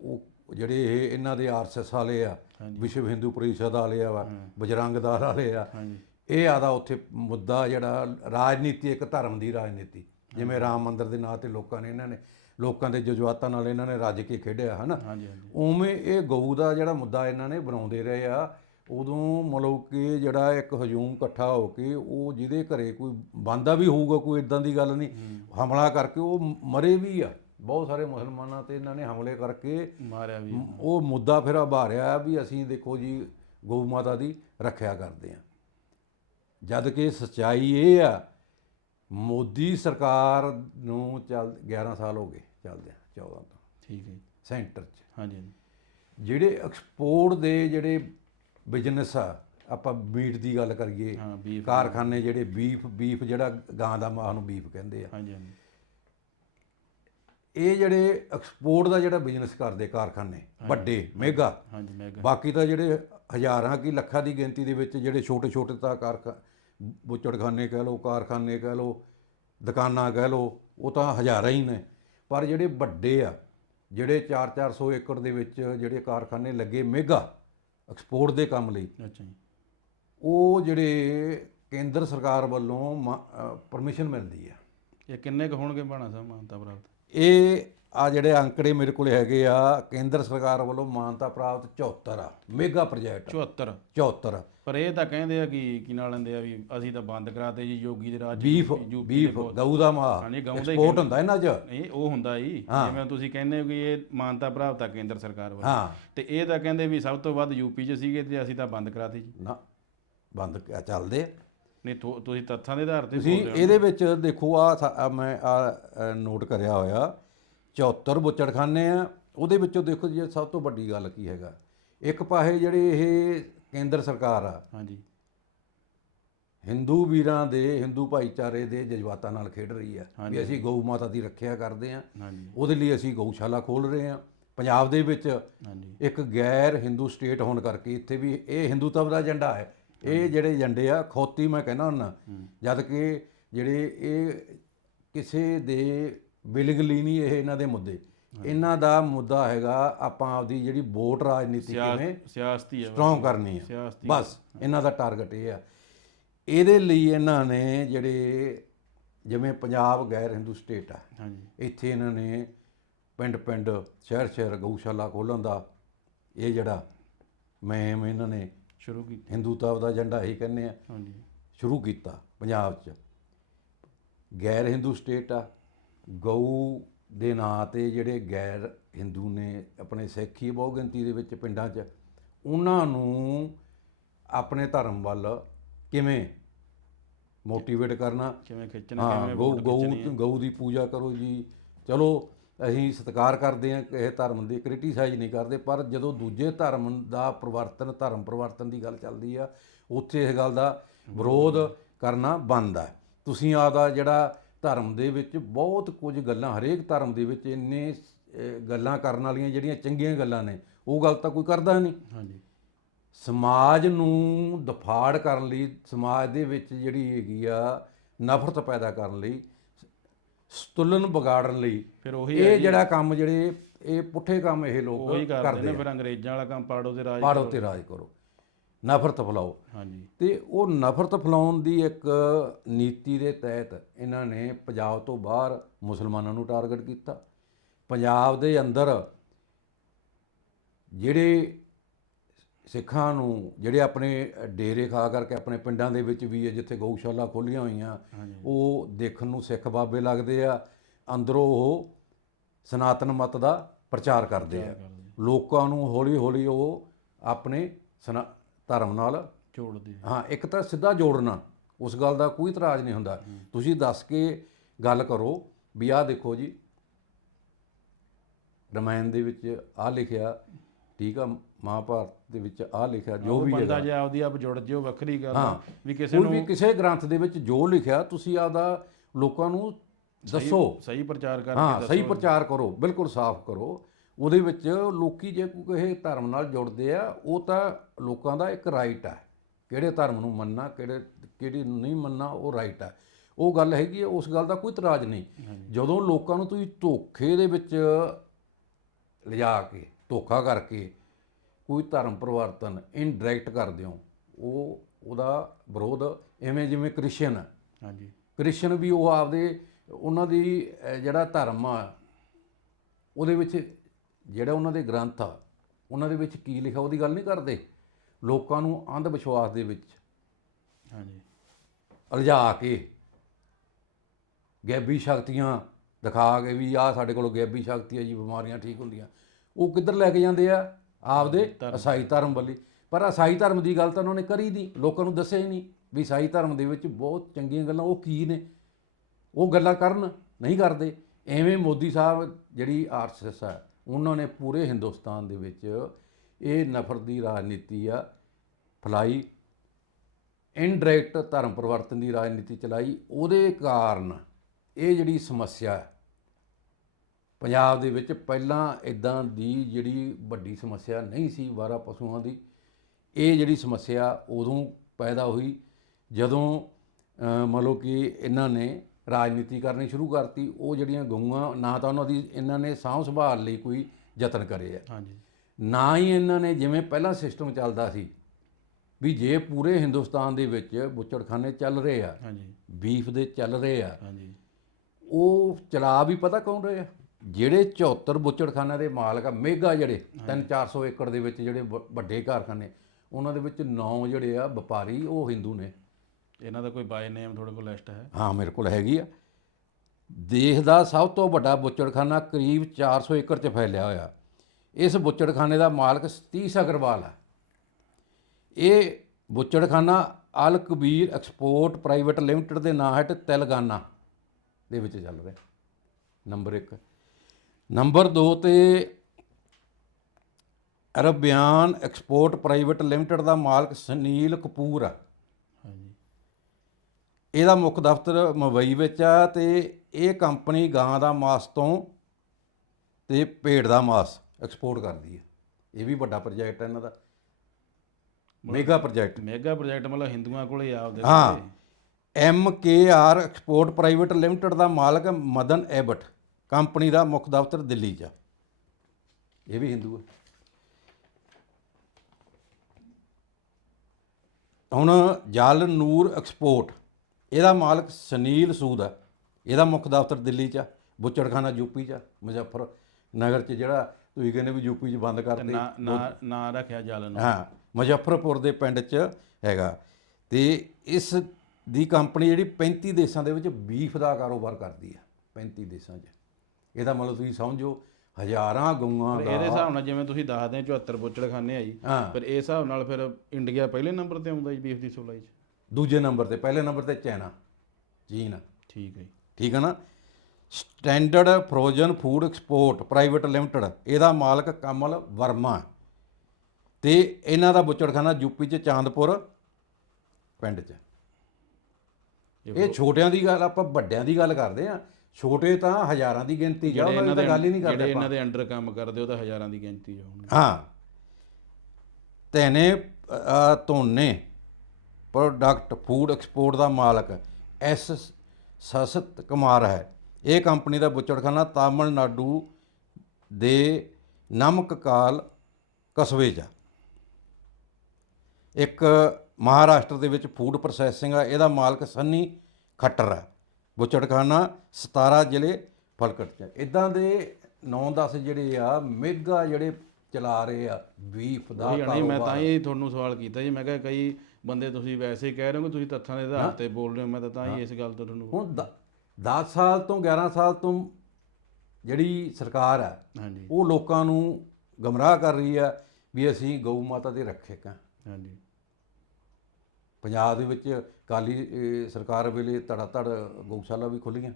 ਉਹ ਜਿਹੜੇ ਇਹ ਇਹਨਾਂ ਦੇ ਆਰਐਸਐਸ ਵਾਲੇ ਆ। ਵਿਸ਼ਵ ਹਿੰਦੂ ਪਰਿਸ਼ਦ ਵਾਲੇ ਆ ਵਾ ਬਜਰੰਗ ਦਲ ਵਾਲੇ ਆ ਹਾਂਜੀ। ਇਹ ਆਦਾ ਉੱਥੇ ਮੁੱਦਾ ਜਿਹੜਾ ਰਾਜਨੀਤੀ ਇੱਕ ਧਰਮ ਦੀ ਰਾਜਨੀਤੀ। ਜਿਵੇਂ ਰਾਮ ਮੰਦਿਰ ਦੇ ਨਾਂ ਤੇ ਲੋਕਾਂ ਨੇ ਇਹਨਾਂ ਨੇ ਲੋਕਾਂ ਦੇ ਜਜ਼ਬਾਤਾਂ ਨਾਲ ਇਹਨਾਂ ਨੇ ਰੱਜ ਕੇ ਖੇਡਿਆ ਹਨਾ? ਹਾਂਜੀ ਹਾਂਜੀ। ਉਵੇਂ ਇਹ ਗਊ ਦਾ ਜਿਹੜਾ ਮੁੱਦਾ ਇਹਨਾਂ ਨੇ ਬਣਾਉਂਦੇ ਰਹੇ ਆ ਉਦੋਂ ਮਤਲਬ ਕਿ ਜਿਹੜਾ ਇੱਕ ਹਜੂਮ ਇਕੱਠਾ ਹੋ ਕੇ ਉਹ ਜਿਹਦੇ ਘਰੇ ਕੋਈ ਬੰਦਾ ਵੀ ਹੋਊਗਾ ਕੋਈ ਇਦਾਂ ਦੀ ਗੱਲ ਨਹੀਂ। ਹਮਲਾ ਕਰਕੇ ਉਹ ਮਰੇ ਵੀ ਆ। ਬਹੁਤ ਸਾਰੇ ਮੁਸਲਮਾਨਾਂ ਤੇ ਇਹਨਾਂ ਨੇ ਹਮਲੇ ਕਰਕੇ ਮਾਰਿਆ ਵੀ ਉਹ ਮੁੱਦਾ ਫਿਰ ਉਭਾਰਿਆ ਵੀ ਅਸੀਂ ਦੇਖੋ ਜੀ ਗਊ ਮਾਤਾ ਦੀ ਰੱਖਿਆ ਕਰਦੇ ਆ ਜਦ ਕਿ ਸਚਾਈ ਇਹ ਆ ਮੋਦੀ ਸਰਕਾਰ ਨੂੰ ਚੱਲ 11 ਸਾਲ ਹੋ ਗਏ ਚੱਲਦੇ 14 ਤੋਂ। ਠੀਕ ਹੈ। ਸੈਂਟਰ 'ਚ। ਹਾਂਜੀ। ਜਿਹੜੇ ਐਕਸਪੋਰਟ ਦੇ ਜਿਹੜੇ ਬਿਜ਼ਨਸ ਆ ਆਪਾਂ ਮੀਟ ਦੀ ਗੱਲ ਕਰੀਏ ਹਾਂ ਬੀਫ ਕਾਰਖਾਨੇ ਜਿਹੜੇ ਬੀਫ ਬੀਫ ਜਿਹੜਾ ਗਾਂ ਦਾ ਮਾਂ ਨੂੰ ਬੀਫ ਕਹਿੰਦੇ ਆ। ਹਾਂਜੀ ਹਾਂਜੀ। ਇਹ ਜਿਹੜੇ ਐਕਸਪੋਰਟ ਦਾ ਜਿਹੜਾ ਬਿਜ਼ਨਸ ਕਰਦੇ ਕਾਰਖਾਨੇ ਵੱਡੇ ਮੇਗਾ ਹਾਂਜੀ ਮੈਗਾ ਬਾਕੀ ਤਾਂ ਜਿਹੜੇ ਹਜ਼ਾਰਾਂ ਕੀ ਲੱਖਾਂ ਦੀ ਗਿਣਤੀ ਦੇ ਵਿੱਚ ਜਿਹੜੇ ਛੋਟੇ ਛੋਟੇ ਤਾਂ ਕਾਰਖਾ ਬੁੱਚੜਖਾਨੇ ਕਹਿ ਲਓ ਕਾਰਖਾਨੇ ਕਹਿ ਲਓ ਦੁਕਾਨਾਂ ਕਹਿ ਲਓ ਉਹ ਤਾਂ ਹਜ਼ਾਰਾਂ ਹੀ ਨੇ। ਪਰ ਜਿਹੜੇ ਵੱਡੇ ਆ ਜਿਹੜੇ 4-400 ਏਕੜ ਦੇ ਵਿੱਚ ਜਿਹੜੇ ਕਾਰਖਾਨੇ ਲੱਗੇ ਮੇਗਾ ਐਕਸਪੋਰਟ ਦੇ ਕੰਮ ਲਈ। ਅੱਛਾ ਜੀ। ਉਹ ਜਿਹੜੇ ਕੇਂਦਰ ਸਰਕਾਰ ਵੱਲੋਂ ਪਰਮਿਸ਼ਨ ਮਿਲਦੀ ਆ। ਇਹ ਕਿੰਨੇ ਕੁ ਹੋਣਗੇ ਬਾਣਾ ਸਾਹਿਬ ਮਾਨਤਾ ਪ੍ਰਾਪਤ? ਇਹ ਆ ਜਿਹੜੇ ਅੰਕੜੇ ਮੇਰੇ ਕੋਲ ਹੈਗੇ ਆ ਕੇਂਦਰ ਸਰਕਾਰ ਵੱਲੋਂ ਮਾਨਤਾ ਪ੍ਰਾਪਤ 74 ਆ ਮੇਗਾ ਪ੍ਰੋਜੈਕਟ 74 74 ਪਰ ਇਹ ਤਾਂ ਕਹਿੰਦੇ ਆ ਕਿ ਕੀ ਨਾਲ ਲੈਂਦੇ ਆ ਵੀ ਅਸੀਂ ਤਾਂ ਬੰਦ ਕਰਾਤੇ ਜੀ ਯੋਗੀ ਦੇ ਰਾਜ ਬੀਫ ਬੀਫ ਗਊ ਦਾ ਮਾਂ ਹਾਂਜੀ, ਗਊ ਦਾ ਐਕਸਪੋਰਟ ਹੁੰਦਾ ਇਹਨਾਂ 'ਚ। ਨਹੀਂ ਉਹ ਹੁੰਦਾ ਜੀ। ਜਿਵੇਂ ਤੁਸੀਂ ਕਹਿੰਦੇ ਹੋ ਕਿ ਇਹ ਮਾਨਤਾ ਪ੍ਰਾਪਤ ਆ ਕੇਂਦਰ ਸਰਕਾਰ ਵੱਲੋਂ। ਹਾਂ। ਤੇ ਇਹ ਤਾਂ ਕਹਿੰਦੇ ਵੀ ਸਭ ਤੋਂ ਵੱਧ ਯੂਪੀ 'ਚ ਸੀਗੇ ਤੇ ਅਸੀਂ ਤਾਂ ਬੰਦ ਕਰਾਤੇ ਜੀ। ਨਾ ਬੰਦ ਚੱਲਦੇ ਆ। ਨਹੀਂ ਤੁਸੀਂ ਤੱਥਾਂ ਦੇ ਆਧਾਰ ਤੇ ਤੁਸੀਂ ਇਹਦੇ ਵਿੱਚ ਦੇਖੋ ਆ ਮੈਂ ਆ ਨੋਟ ਕਰਿਆ ਹੋਇਆ। 74 ਬੁੱਚੜਖਾਨੇ ਆ ਉਹਦੇ ਵਿੱਚੋਂ ਦੇਖੋ ਜੀ ਸਭ ਤੋਂ ਵੱਡੀ ਗੱਲ ਕੀ ਹੈਗਾ? ਇੱਕ ਪਾਸੇ ਜਿਹੜੇ ਇਹ ਕੇਂਦਰ ਸਰਕਾਰ ਆ ਹਾਂਜੀ। ਹਿੰਦੂ ਵੀਰਾਂ ਦੇ ਹਿੰਦੂ ਭਾਈਚਾਰੇ ਦੇ ਜਜ਼ਬਾਤਾਂ ਨਾਲ ਖੇਡ ਰਹੀ ਆ ਵੀ ਅਸੀਂ ਗਊ ਮਾਤਾ ਦੀ ਰੱਖਿਆ ਕਰਦੇ ਆ। ਹਾਂਜੀ। ਉਹਦੇ ਲਈ ਅਸੀਂ ਗਊਸ਼ਾਲਾ ਖੋਲ ਰਹੇ ਆ। ਪੰਜਾਬ ਦੇ ਵਿੱਚ ਹਾਂਜੀ। ਇੱਕ ਗੈਰ ਹਿੰਦੂ ਸਟੇਟ ਹੋਣ ਕਰਕੇ ਇੱਥੇ ਵੀ ਇਹ ਹਿੰਦੂਤਵ ਦਾ ਏਜੰਡਾ ਹੈ। ਇਹ ਜਿਹੜੇ ਏਜੰਡੇ ਆ ਖੋਤੀ ਮੈਂ ਕਹਿੰਦਾ ਹੁੰਨਾ ਜਦ ਕਿ ਜਿਹੜੇ ਇਹ ਕਿਸੇ ਦੇ ਬਿਲਗਲੀ ਨਹੀਂ ਇਹ ਇਹਨਾਂ ਦੇ ਮੁੱਦੇ। ਇਹਨਾਂ ਦਾ ਮੁੱਦਾ ਹੈਗਾ ਆਪਾਂ ਆਪਦੀ ਜਿਹੜੀ ਵੋਟ ਰਾਜਨੀਤੀ ਕਿਵੇਂ ਸਿਆ- ਸਿਆਸਤੀ ਹੈ ਸਟਰੋਂਗ ਕਰਨੀ ਹੈ। ਬਸ ਇਹਨਾਂ ਦਾ ਟਾਰਗੇਟ ਇਹ ਆ। ਇਹਦੇ ਲਈ ਇਹਨਾਂ ਨੇ ਜਿਹੜੇ ਜਿਵੇਂ ਪੰਜਾਬ ਗੈਰ ਹਿੰਦੂ ਸਟੇਟ ਆ ਹਾਂਜੀ। ਇੱਥੇ ਇਹਨਾਂ ਨੇ ਪਿੰਡ ਪਿੰਡ ਸ਼ਹਿਰ ਸ਼ਹਿਰ ਗਊਸ਼ਾਲਾ ਖੋਲ੍ਹਣ ਦਾ ਇਹ ਜਿਹੜਾ ਮੈਂ ਇਹਨਾਂ ਨੇ ਸ਼ੁਰੂ ਕੀਤੀ। ਹਿੰਦੂਤਵ ਦਾ ਏਜੰਡਾ ਇਹੀ ਕਹਿੰਦੇ ਆ। ਹਾਂਜੀ। ਸ਼ੁਰੂ ਕੀਤਾ ਪੰਜਾਬ 'ਚ। ਗੈਰ ਹਿੰਦੂ ਸਟੇਟ ਆ ਗਊ ਦੇ ਨਾਂ ਤੇ ਜਿਹੜੇ ਗੈਰ ਹਿੰਦੂ ਨੇ ਆਪਣੇ ਸਿੱਖੀ ਬਹੁ ਗਿਣਤੀ ਦੇ ਵਿੱਚ ਪਿੰਡਾਂ 'ਚ ਉਹਨਾਂ ਨੂੰ ਆਪਣੇ ਧਰਮ ਵੱਲ ਕਿਵੇਂ ਮੋਟੀਵੇਟ ਕਰਨਾ? ਕਿਵੇਂ ਖਿੱਚਣਾ ਹਾਂ ਕਿਵੇਂ ਗਊ ਗਊ ਹੈ। ਗਊ ਦੀ ਪੂਜਾ ਕਰੋ ਜੀ। ਚਲੋ ਅਸੀਂ ਸਤਿਕਾਰ ਕਰਦੇ ਹਾਂ ਕਿਸੇ ਧਰਮ ਦੀ ਕ੍ਰਿਟੀਸਾਈਜ਼ ਨਹੀਂ ਕਰਦੇ ਪਰ ਜਦੋਂ ਦੂਜੇ ਧਰਮ ਦਾ ਪਰਿਵਰਤਨ ਧਰਮ ਪਰਿਵਰਤਨ ਦੀ ਗੱਲ ਚੱਲਦੀ ਆ ਉੱਥੇ ਇਸ ਗੱਲ ਦਾ ਵਿਰੋਧ ਕਰਨਾ ਬੰਦ ਆ। ਤੁਸੀਂ ਆਦਾ ਜਿਹੜਾ ਧਰਮ ਦੇ ਵਿੱਚ ਬਹੁਤ ਕੁਝ ਗੱਲਾਂ ਹਰੇਕ ਧਰਮ ਦੇ ਵਿੱਚ ਇੰਨੇ ਗੱਲਾਂ ਕਰਨ ਵਾਲੀਆਂ ਜਿਹੜੀਆਂ ਚੰਗੀਆਂ ਗੱਲਾਂ ਨੇ ਉਹ ਗੱਲ ਤਾਂ ਕੋਈ ਕਰਦਾ ਨਹੀਂ। ਹਾਂਜੀ। ਸਮਾਜ ਨੂੰ ਦਫਾੜ ਕਰਨ ਲਈ ਸਮਾਜ ਦੇ ਵਿੱਚ ਜਿਹੜੀ ਹੈਗੀ ਆ ਨਫ਼ਰਤ ਪੈਦਾ ਕਰਨ ਲਈ ਸਤੁਲਨ ਵਿਗਾੜਨ ਲਈ ਫਿਰ ਉਹੀ ਇਹ ਜਿਹੜਾ ਕੰਮ ਜਿਹੜੇ ਇਹ ਪੁੱਠੇ ਕੰਮ ਇਹ ਲੋਕ ਕਰਦੇ ਨੇ ਫਿਰ ਅੰਗਰੇਜ਼ਾਂ ਵਾਲਾ ਕੰਮ ਪਾੜੋ ਤੇ ਰਾਜ ਪਾੜੋ ਤੇ ਰਾਜ ਕਰੋ। ਨਫ਼ਰਤ ਫੈਲਾਓ। ਹਾਂਜੀ। ਤੇ ਉਹ ਨਫ਼ਰਤ ਫੈਲਾਉਣ ਦੀ ਇੱਕ ਨੀਤੀ ਦੇ ਤਹਿਤ ਇਹਨਾਂ ਨੇ ਪੰਜਾਬ ਤੋਂ ਬਾਹਰ ਮੁਸਲਮਾਨਾਂ ਨੂੰ ਟਾਰਗੇਟ ਕੀਤਾ। ਪੰਜਾਬ ਦੇ ਅੰਦਰ ਜਿਹੜੇ ਸਿੱਖਾਂ ਨੂੰ ਜਿਹੜੇ ਆਪਣੇ ਡੇਰੇ ਖਾ ਕਰਕੇ ਆਪਣੇ ਪਿੰਡਾਂ ਦੇ ਵਿੱਚ ਵੀ ਹੈ ਜਿੱਥੇ ਗਊਸ਼ਾਲਾ ਖੋਲੀਆਂ ਹੋਈਆਂ ਉਹ ਦੇਖਣ ਨੂੰ ਸਿੱਖ ਬਾਬੇ ਲੱਗਦੇ ਆ। ਅੰਦਰੋਂ ਉਹ ਸਨਾਤਨ ਮਤ ਦਾ ਪ੍ਰਚਾਰ ਕਰਦੇ ਆ। ਲੋਕਾਂ ਨੂੰ ਹੌਲੀ ਹੌਲੀ ਉਹ ਆਪਣੇ ਸਨਾ ਧਰਮ ਨਾਲ ਜੋੜਦੇ। ਹਾਂ ਇੱਕ ਤਾਂ ਸਿੱਧਾ ਜੋੜਨਾ ਉਸ ਗੱਲ ਦਾ ਕੋਈ ਇਤਰਾਜ਼ ਨਹੀਂ ਹੁੰਦਾ ਤੁਸੀਂ ਦੱਸ ਕੇ ਗੱਲ ਕਰੋ ਵੀ ਆਹ ਦੇਖੋ ਜੀ ਰਮਾਇਣ ਦੇ ਵਿੱਚ ਆਹ ਲਿਖਿਆ ਠੀਕ ਆ ਮਹਾਭਾਰਤ ਦੇ ਵਿੱਚ ਆਹ ਲਿਖਿਆ ਜੋ ਵੀ ਬੰਦਾ ਜੇ ਆਪਦੀ ਆਪ ਜੁੜ ਜਿਓ ਵੱਖਰੀ ਗੱਲ। ਹਾਂ। ਵੀ ਕਿਸੇ ਕੋਈ ਵੀ ਨੂੰ ਕਿਸੇ ਗ੍ਰੰਥ ਦੇ ਵਿੱਚ ਜੋ ਲਿਖਿਆ ਤੁਸੀਂ ਆਪਦਾ ਲੋਕਾਂ ਨੂੰ ਦੱਸੋ ਸਹੀ ਪ੍ਰਚਾਰ ਕਰਕੇ ਹਾਂ ਦੱਸੋ ਸਹੀ ਪ੍ਰਚਾਰ ਕਰੋ ਬਿਲਕੁਲ ਸਾਫ਼ ਕਰੋ ਉਹਦੇ ਵਿੱਚ ਲੋਕੀ ਜੇ ਕੋਈ ਕਿਸੇ ਧਰਮ ਨਾਲ ਜੁੜਦੇ ਆ ਉਹ ਤਾਂ ਲੋਕਾਂ ਦਾ ਇੱਕ ਰਾਈਟ ਹੈ ਕਿਹੜੇ ਧਰਮ ਨੂੰ ਮੰਨਣਾ ਕਿਹੜੇ ਕਿਹੜੀ ਨੂੰ ਨਹੀਂ ਮੰਨਣਾ ਉਹ ਰਾਈਟ ਹੈ ਉਹ ਗੱਲ ਹੈਗੀ ਹੈ ਉਸ ਗੱਲ ਦਾ ਕੋਈ ਇਤਰਾਜ਼ ਨਹੀਂ। ਜਦੋਂ ਲੋਕਾਂ ਨੂੰ ਤੁਸੀਂ ਧੋਖੇ ਦੇ ਵਿੱਚ ਲਿਜਾ ਕੇ ਧੋਖਾ ਕਰਕੇ ਕੋਈ ਧਰਮ ਪਰਿਵਰਤਨ ਇਨਡਾਇਰੈਕਟ ਕਰਦੇ ਹੋ ਉਹ ਉਹਦਾ ਵਿਰੋਧ ਐਵੇਂ ਜਿਵੇਂ ਕ੍ਰਿਸਚੀਅਨ ਹੈ ਹਾਂਜੀ। ਕ੍ਰਿਸਚਨ ਵੀ ਉਹ ਆਪਦੇ ਉਹਨਾਂ ਦੀ ਜਿਹੜਾ ਧਰਮ ਆ ਉਹਦੇ ਵਿੱਚ ਜਿਹੜਾ ਉਹਨਾਂ ਦੇ ਗ੍ਰੰਥ ਆ ਉਹਨਾਂ ਦੇ ਵਿੱਚ ਕੀ ਲਿਖਿਆ ਉਹਦੀ ਗੱਲ ਨਹੀਂ ਕਰਦੇ। ਲੋਕਾਂ ਨੂੰ ਅੰਧ ਵਿਸ਼ਵਾਸ ਦੇ ਵਿੱਚ ਹਾਂਜੀ। ਉਲਝਾ ਕੇ ਗੈਬੀ ਸ਼ਕਤੀਆਂ ਦਿਖਾ ਕੇ ਵੀ ਆ ਸਾਡੇ ਕੋਲ ਗੈਬੀ ਸ਼ਕਤੀ ਹੈ ਜੀ ਬਿਮਾਰੀਆਂ ਠੀਕ ਹੁੰਦੀਆਂ। ਉਹ ਕਿੱਧਰ ਲੈ ਕੇ ਜਾਂਦੇ ਆ? ਆਪਦੇ ਈਸਾਈ ਧਰਮ। ਵੱਲੀ ਪਰ ਈਸਾਈ ਧਰਮ ਦੀ ਗੱਲ ਤਾਂ ਉਹਨਾਂ ਨੇ ਕਰੀ ਨਹੀਂ ਲੋਕਾਂ ਨੂੰ ਦੱਸਿਆ ਹੀ ਨਹੀਂ ਵੀ ਈਸਾਈ ਧਰਮ ਦੇ ਵਿੱਚ ਬਹੁਤ ਚੰਗੀਆਂ ਗੱਲਾਂ ਉਹ ਕੀ ਨੇ? ਉਹ ਗੱਲਾਂ ਕਰਨ ਨਹੀਂ ਕਰਦੇ। ਐਵੇਂ ਮੋਦੀ ਸਾਹਿਬ ਜਿਹੜੀ ਆਰਐਸਐਸ ਹੈ ਉਹਨਾਂ ਨੇ ਪੂਰੇ ਹਿੰਦੁਸਤਾਨ ਦੇ ਵਿੱਚ ਇਹ ਨਫ਼ਰਤ ਦੀ ਰਾਜਨੀਤੀ ਆ ਫਲਾਈ ਇਨਡਾਇਰੈਕਟ ਧਰਮ ਪਰਿਵਰਤਨ ਦੀ ਰਾਜਨੀਤੀ ਚਲਾਈ। ਉਹਦੇ ਕਾਰਨ ਇਹ ਜਿਹੜੀ ਸਮੱਸਿਆ ਪੰਜਾਬ ਦੇ ਵਿੱਚ ਪਹਿਲਾਂ ਇਦਾਂ ਦੀ ਜਿਹੜੀ ਵੱਡੀ ਸਮੱਸਿਆ ਨਹੀਂ ਸੀ ਵਾਰਾ ਪਸ਼ੂਆਂ ਦੀ। ਇਹ ਜਿਹੜੀ ਸਮੱਸਿਆ ਉਦੋਂ ਪੈਦਾ ਹੋਈ ਜਦੋਂ ਮੰਨ ਲਓ ਕਿ ਇਹਨਾਂ ਨੇ ਰਾਜਨੀਤੀ ਕਰਨੀ ਸ਼ੁਰੂ ਕਰਤੀ ਉਹ ਜਿਹੜੀਆਂ ਗਊਆਂ ਨਾ ਤਾਂ ਉਹਨਾਂ ਦੀ ਇਹਨਾਂ ਨੇ ਸਾਂਭ ਸੰਭਾਲ ਲਈ ਕੋਈ ਯਤਨ ਕਰੇ ਆ। ਹਾਂਜੀ। ਨਾ ਹੀ ਇਹਨਾਂ ਨੇ ਜਿਵੇਂ ਪਹਿਲਾਂ ਸਿਸਟਮ ਚੱਲਦਾ ਸੀ ਵੀ ਜੇ ਪੂਰੇ ਹਿੰਦੁਸਤਾਨ ਦੇ ਵਿੱਚ ਬੁੱਚੜਖਾਨੇ ਚੱਲ ਰਹੇ ਆ ਹਾਂਜੀ। ਬੀਫ ਦੇ ਚੱਲ ਰਹੇ ਆ ਹਾਂਜੀ। ਉਹ ਚਲਾ ਵੀ ਪਤਾ ਕੌਣ ਰਹੇ ਆ? ਜਿਹੜੇ 74 ਬੁੱਚੜਖਾਨਿਆਂ ਦੇ ਮਾਲਕ ਆ ਮੇਗਾ ਜਿਹੜੇ 3-400 ਏਕੜ ਦੇ ਵਿੱਚ ਜਿਹੜੇ ਵੱਡੇ ਕਾਰਖਾਨੇ ਉਹਨਾਂ ਦੇ ਵਿੱਚ 9 ਜਿਹੜੇ ਆ ਵਪਾਰੀ ਉਹ ਹਿੰਦੂ ਨੇ। ਇਹਨਾਂ ਦਾ ਕੋਈ ਬਾਏ ਨੇਮ ਤੁਹਾਡੇ ਕੋਲ ਲਿਸਟ ਹੈ? ਹਾਂ, ਮੇਰੇ ਕੋਲ ਹੈਗੀ ਆ। ਦੇਸ਼ ਦਾ ਸਭ ਤੋਂ ਵੱਡਾ ਬੁੱਚੜਖਾਨਾ ਕਰੀਬ 400 ਏਕੜ 'ਚ ਫੈਲਿਆ ਹੋਇਆ। ਇਸ ਬੁੱਚੜਖਾਨੇ ਦਾ ਮਾਲਕ ਸਤੀਸ਼ ਅਗਰਵਾਲ ਹੈ। ਇਹ ਬੁੱਚੜਖਾਨਾ Al Kabir export private limited ਦੇ ਨਾਂ ਹੇਠ ਤੇਲੰਗਾਨਾ ਦੇ ਵਿੱਚ ਚੱਲ ਰਿਹਾ। ਨੰਬਰ 1 ਨੰਬਰ 2 ਤੇ ਅਰਬਿਆਨ ਐਕਸਪੋਰਟ ਪ੍ਰਾਈਵੇਟ ਲਿਮਟਿਡ ਦਾ ਮਾਲਕ ਸੁਨੀਲ ਕਪੂਰ ਆ ਇਹਦਾ ਮੁੱਖ ਦਫ਼ਤਰ ਮੁੰਬਈ ਵਿੱਚ ਆ ਤੇ ਇਹ ਕੰਪਨੀ ਗਾਂ ਦਾ ਮਾਸ ਤੋਂ ਤੇ ਭੇਡ ਦਾ ਮਾਸ ਐਕਸਪੋਰਟ ਕਰਦੀ ਹੈ। ਇਹ ਵੀ ਵੱਡਾ ਪ੍ਰੋਜੈਕਟ ਹੈ ਇਹਨਾਂ ਦਾ। ਮੇਗਾ ਪ੍ਰੋਜੈਕਟ ਮੈਗਾ ਪ੍ਰੋਜੈਕਟ ਮਤਲਬ ਹਿੰਦੂਆਂ ਕੋਲੇ ਆ ਆਪਦੇ ਹਾਂ। M K R export private limited ਦਾ ਮਾਲਕ ਮਦਨ ਐਬਟ ਕੰਪਨੀ ਦਾ ਮੁੱਖ ਦਫ਼ਤਰ ਦਿੱਲੀ 'ਚ ਆ। ਇਹ ਵੀ ਹਿੰਦੂ ਹੈ ਹੁਣ ਜਲ ਨੂਰ ਐਕਸਪੋਰਟ ਇਹਦਾ ਮਾਲਕ ਸੁਨੀਲ ਸੂਦ ਹੈ ਇਹਦਾ ਮੁੱਖ ਦਫ਼ਤਰ ਦਿੱਲੀ 'ਚ ਆ ਬੁੱਚੜਖਾਨਾ ਯੂਪੀ 'ਚ ਆ, ਮੁਜ਼ੱਫਰ ਨਗਰ 'ਚ ਜਿਹੜਾ ਤੁਸੀਂ ਕਹਿੰਦੇ ਵੀ ਯੂਪੀ 'ਚ ਬੰਦ ਤੇ ਕਰਤੇ ਨਾ ਨਾ ਨਾ ਰੱਖਿਆ ਜਲ ਨੂੰ। ਹਾਂ ਮੁਜ਼ੱਫਰਪੁਰ ਦੇ ਪਿੰਡ 'ਚ ਹੈਗਾ। ਤੇ ਇਸ ਦੀ ਕੰਪਨੀ ਜਿਹੜੀ 35 ਦੇਸ਼ਾਂ ਦੇ ਵਿੱਚ ਬੀਫ ਦਾ ਕਾਰੋਬਾਰ ਕਰਦੀ ਹੈ 35 ਦੇਸ਼ਾਂ 'ਚ। ਇਹਦਾ ਮਤਲਬ ਤੁਸੀਂ ਸਮਝੋ ਹਜ਼ਾਰਾਂ ਗਊਆਂ ਦਾ ਇਹਦੇ ਹਿਸਾਬ ਨਾਲ ਜਿਵੇਂ ਤੁਸੀਂ ਦੱਸਦੇ 74 ਬੁੱਚੜ ਖਾਨੇ ਆ ਜੀ ਪਰ ਇਸ ਹਿਸਾਬ ਨਾਲ ਫਿਰ ਇੰਡੀਆ ਪਹਿਲੇ ਨੰਬਰ ਤੇ ਆਉਂਦਾ ਜੀ ਬੀਫ ਦੀ ਸਪਲਾਈ 'ਚ। ਦੂਜੇ ਨੰਬਰ ਤੇ ਪਹਿਲੇ ਨੰਬਰ ਤੇ ਚਾਈਨਾ ਚੀਨ ਠੀਕ ਹੈ ਜੀ। ਠੀਕ ਹੈ ਨਾ? Standard frozen food export private limited ਇਹਦਾ ਮਾਲਕ ਕਮਲ ਵਰਮਾ ਤੇ ਇਹਨਾਂ ਦਾ ਬੁੱਚੜਖਾਨਾ ਯੂਪੀ 'ਚ ਚਾਂਦਪੁਰ ਪਿੰਡ 'ਚ। ਇਹ ਛੋਟਿਆਂ ਦੀ ਗੱਲ ਆਪਾਂ ਵੱਡਿਆਂ ਦੀ ਗੱਲ ਕਰਦੇ ਆ ਛੋਟੇ ਤਾਂ ਹਜ਼ਾਰਾਂ ਦੀ ਗਿਣਤੀ ਜਾ ਉਹਨਾਂ ਦੀ ਤਾਂ ਗੱਲ ਹੀ ਨਹੀਂ ਜਿਹੜੇ ਕਰਦੇ ਇਹਨਾਂ ਦੇ ਅੰਡਰ ਕੰਮ ਕਰਦੇ ਉਹ ਤਾਂ ਹਜ਼ਾਰਾਂ ਦੀ ਗਿਣਤੀ 'ਚ ਹੋਣਗੇ। ਹਾਂ। ਤੈਨੇ ਅ, ਧੋਨੇ ਪ੍ਰੋਡਕਟ ਫੂਡ ਐਕਸਪੋਰਟ ਦਾ ਮਾਲਕ ਐਸ ਸਸਤ ਕੁਮਾਰ ਹੈ। ਇਹ ਕੰਪਨੀ ਦਾ ਬੁੱਚੜਖਾਨਾ ਤਾਮਿਲਨਾਡੂ ਦੇ ਨਮਕਕਾਲ ਕਸਬੇ 'ਚ। ਇੱਕ ਮਹਾਰਾਸ਼ਟਰ ਦੇ ਵਿੱਚ ਫੂਡ ਪ੍ਰੋਸੈਸਿੰਗ ਆ ਇਹਦਾ ਮਾਲਕ ਸੰਨੀ ਖੱਟਰ ਹੈ। ਬੁੱਚੜਖਾਨਾ 17 ਜ਼ਿਲ੍ਹੇ ਫਲਕਟ ਚ ਇਦਾਂ ਦੇ 9-10 ਜਿਹੜੇ ਆ ਮੇਗਾ ਜਿਹੜੇ ਚਲਾ ਰਹੇ ਆ ਬੀਫ ਦਾ ਨਹੀਂ ਮੈਂ ਤਾਂ ਹੀ ਤੁਹਾਨੂੰ ਸਵਾਲ ਕੀਤਾ ਜੀ। ਮੈਂ ਕਿਹਾ ਕਈ ਬੰਦੇ ਤੁਸੀਂ ਵੈਸੇ ਹੀ ਕਹਿ ਰਹੇ ਹੋ ਕਿ ਤੁਸੀਂ ਤੱਥਾਂ ਦੇ ਆਧਾਰ ਤੇ ਬੋਲ ਰਹੇ ਹੋ ਮੈਂ ਤਾਂ ਤਾਂ ਹੀ ਇਸ ਗੱਲ ਤੋਂ ਤੁਹਾਨੂੰ ਹੁਣ 10 ਸਾਲ ਤੋਂ 11 ਸਾਲ ਤੋਂ ਜਿਹੜੀ ਸਰਕਾਰ ਹੈ ਹਾਂਜੀ। ਉਹ ਲੋਕਾਂ ਨੂੰ ਗਮਰਾਹ ਕਰ ਰਹੀ ਹੈ ਵੀ ਅਸੀਂ ਗਊ ਮਾਤਾ ਦੇ ਹਾਂ। ਹਾਂਜੀ। ਪੰਜਾਬ ਦੇ ਵਿੱਚ ਕਾਲੀ ਸਰਕਾਰ ਵੇਲੇ ਧੜਾ ਧੜ ਗਊਸ਼ਾਲਾ ਵੀ ਖੁੱਲੀਆਂ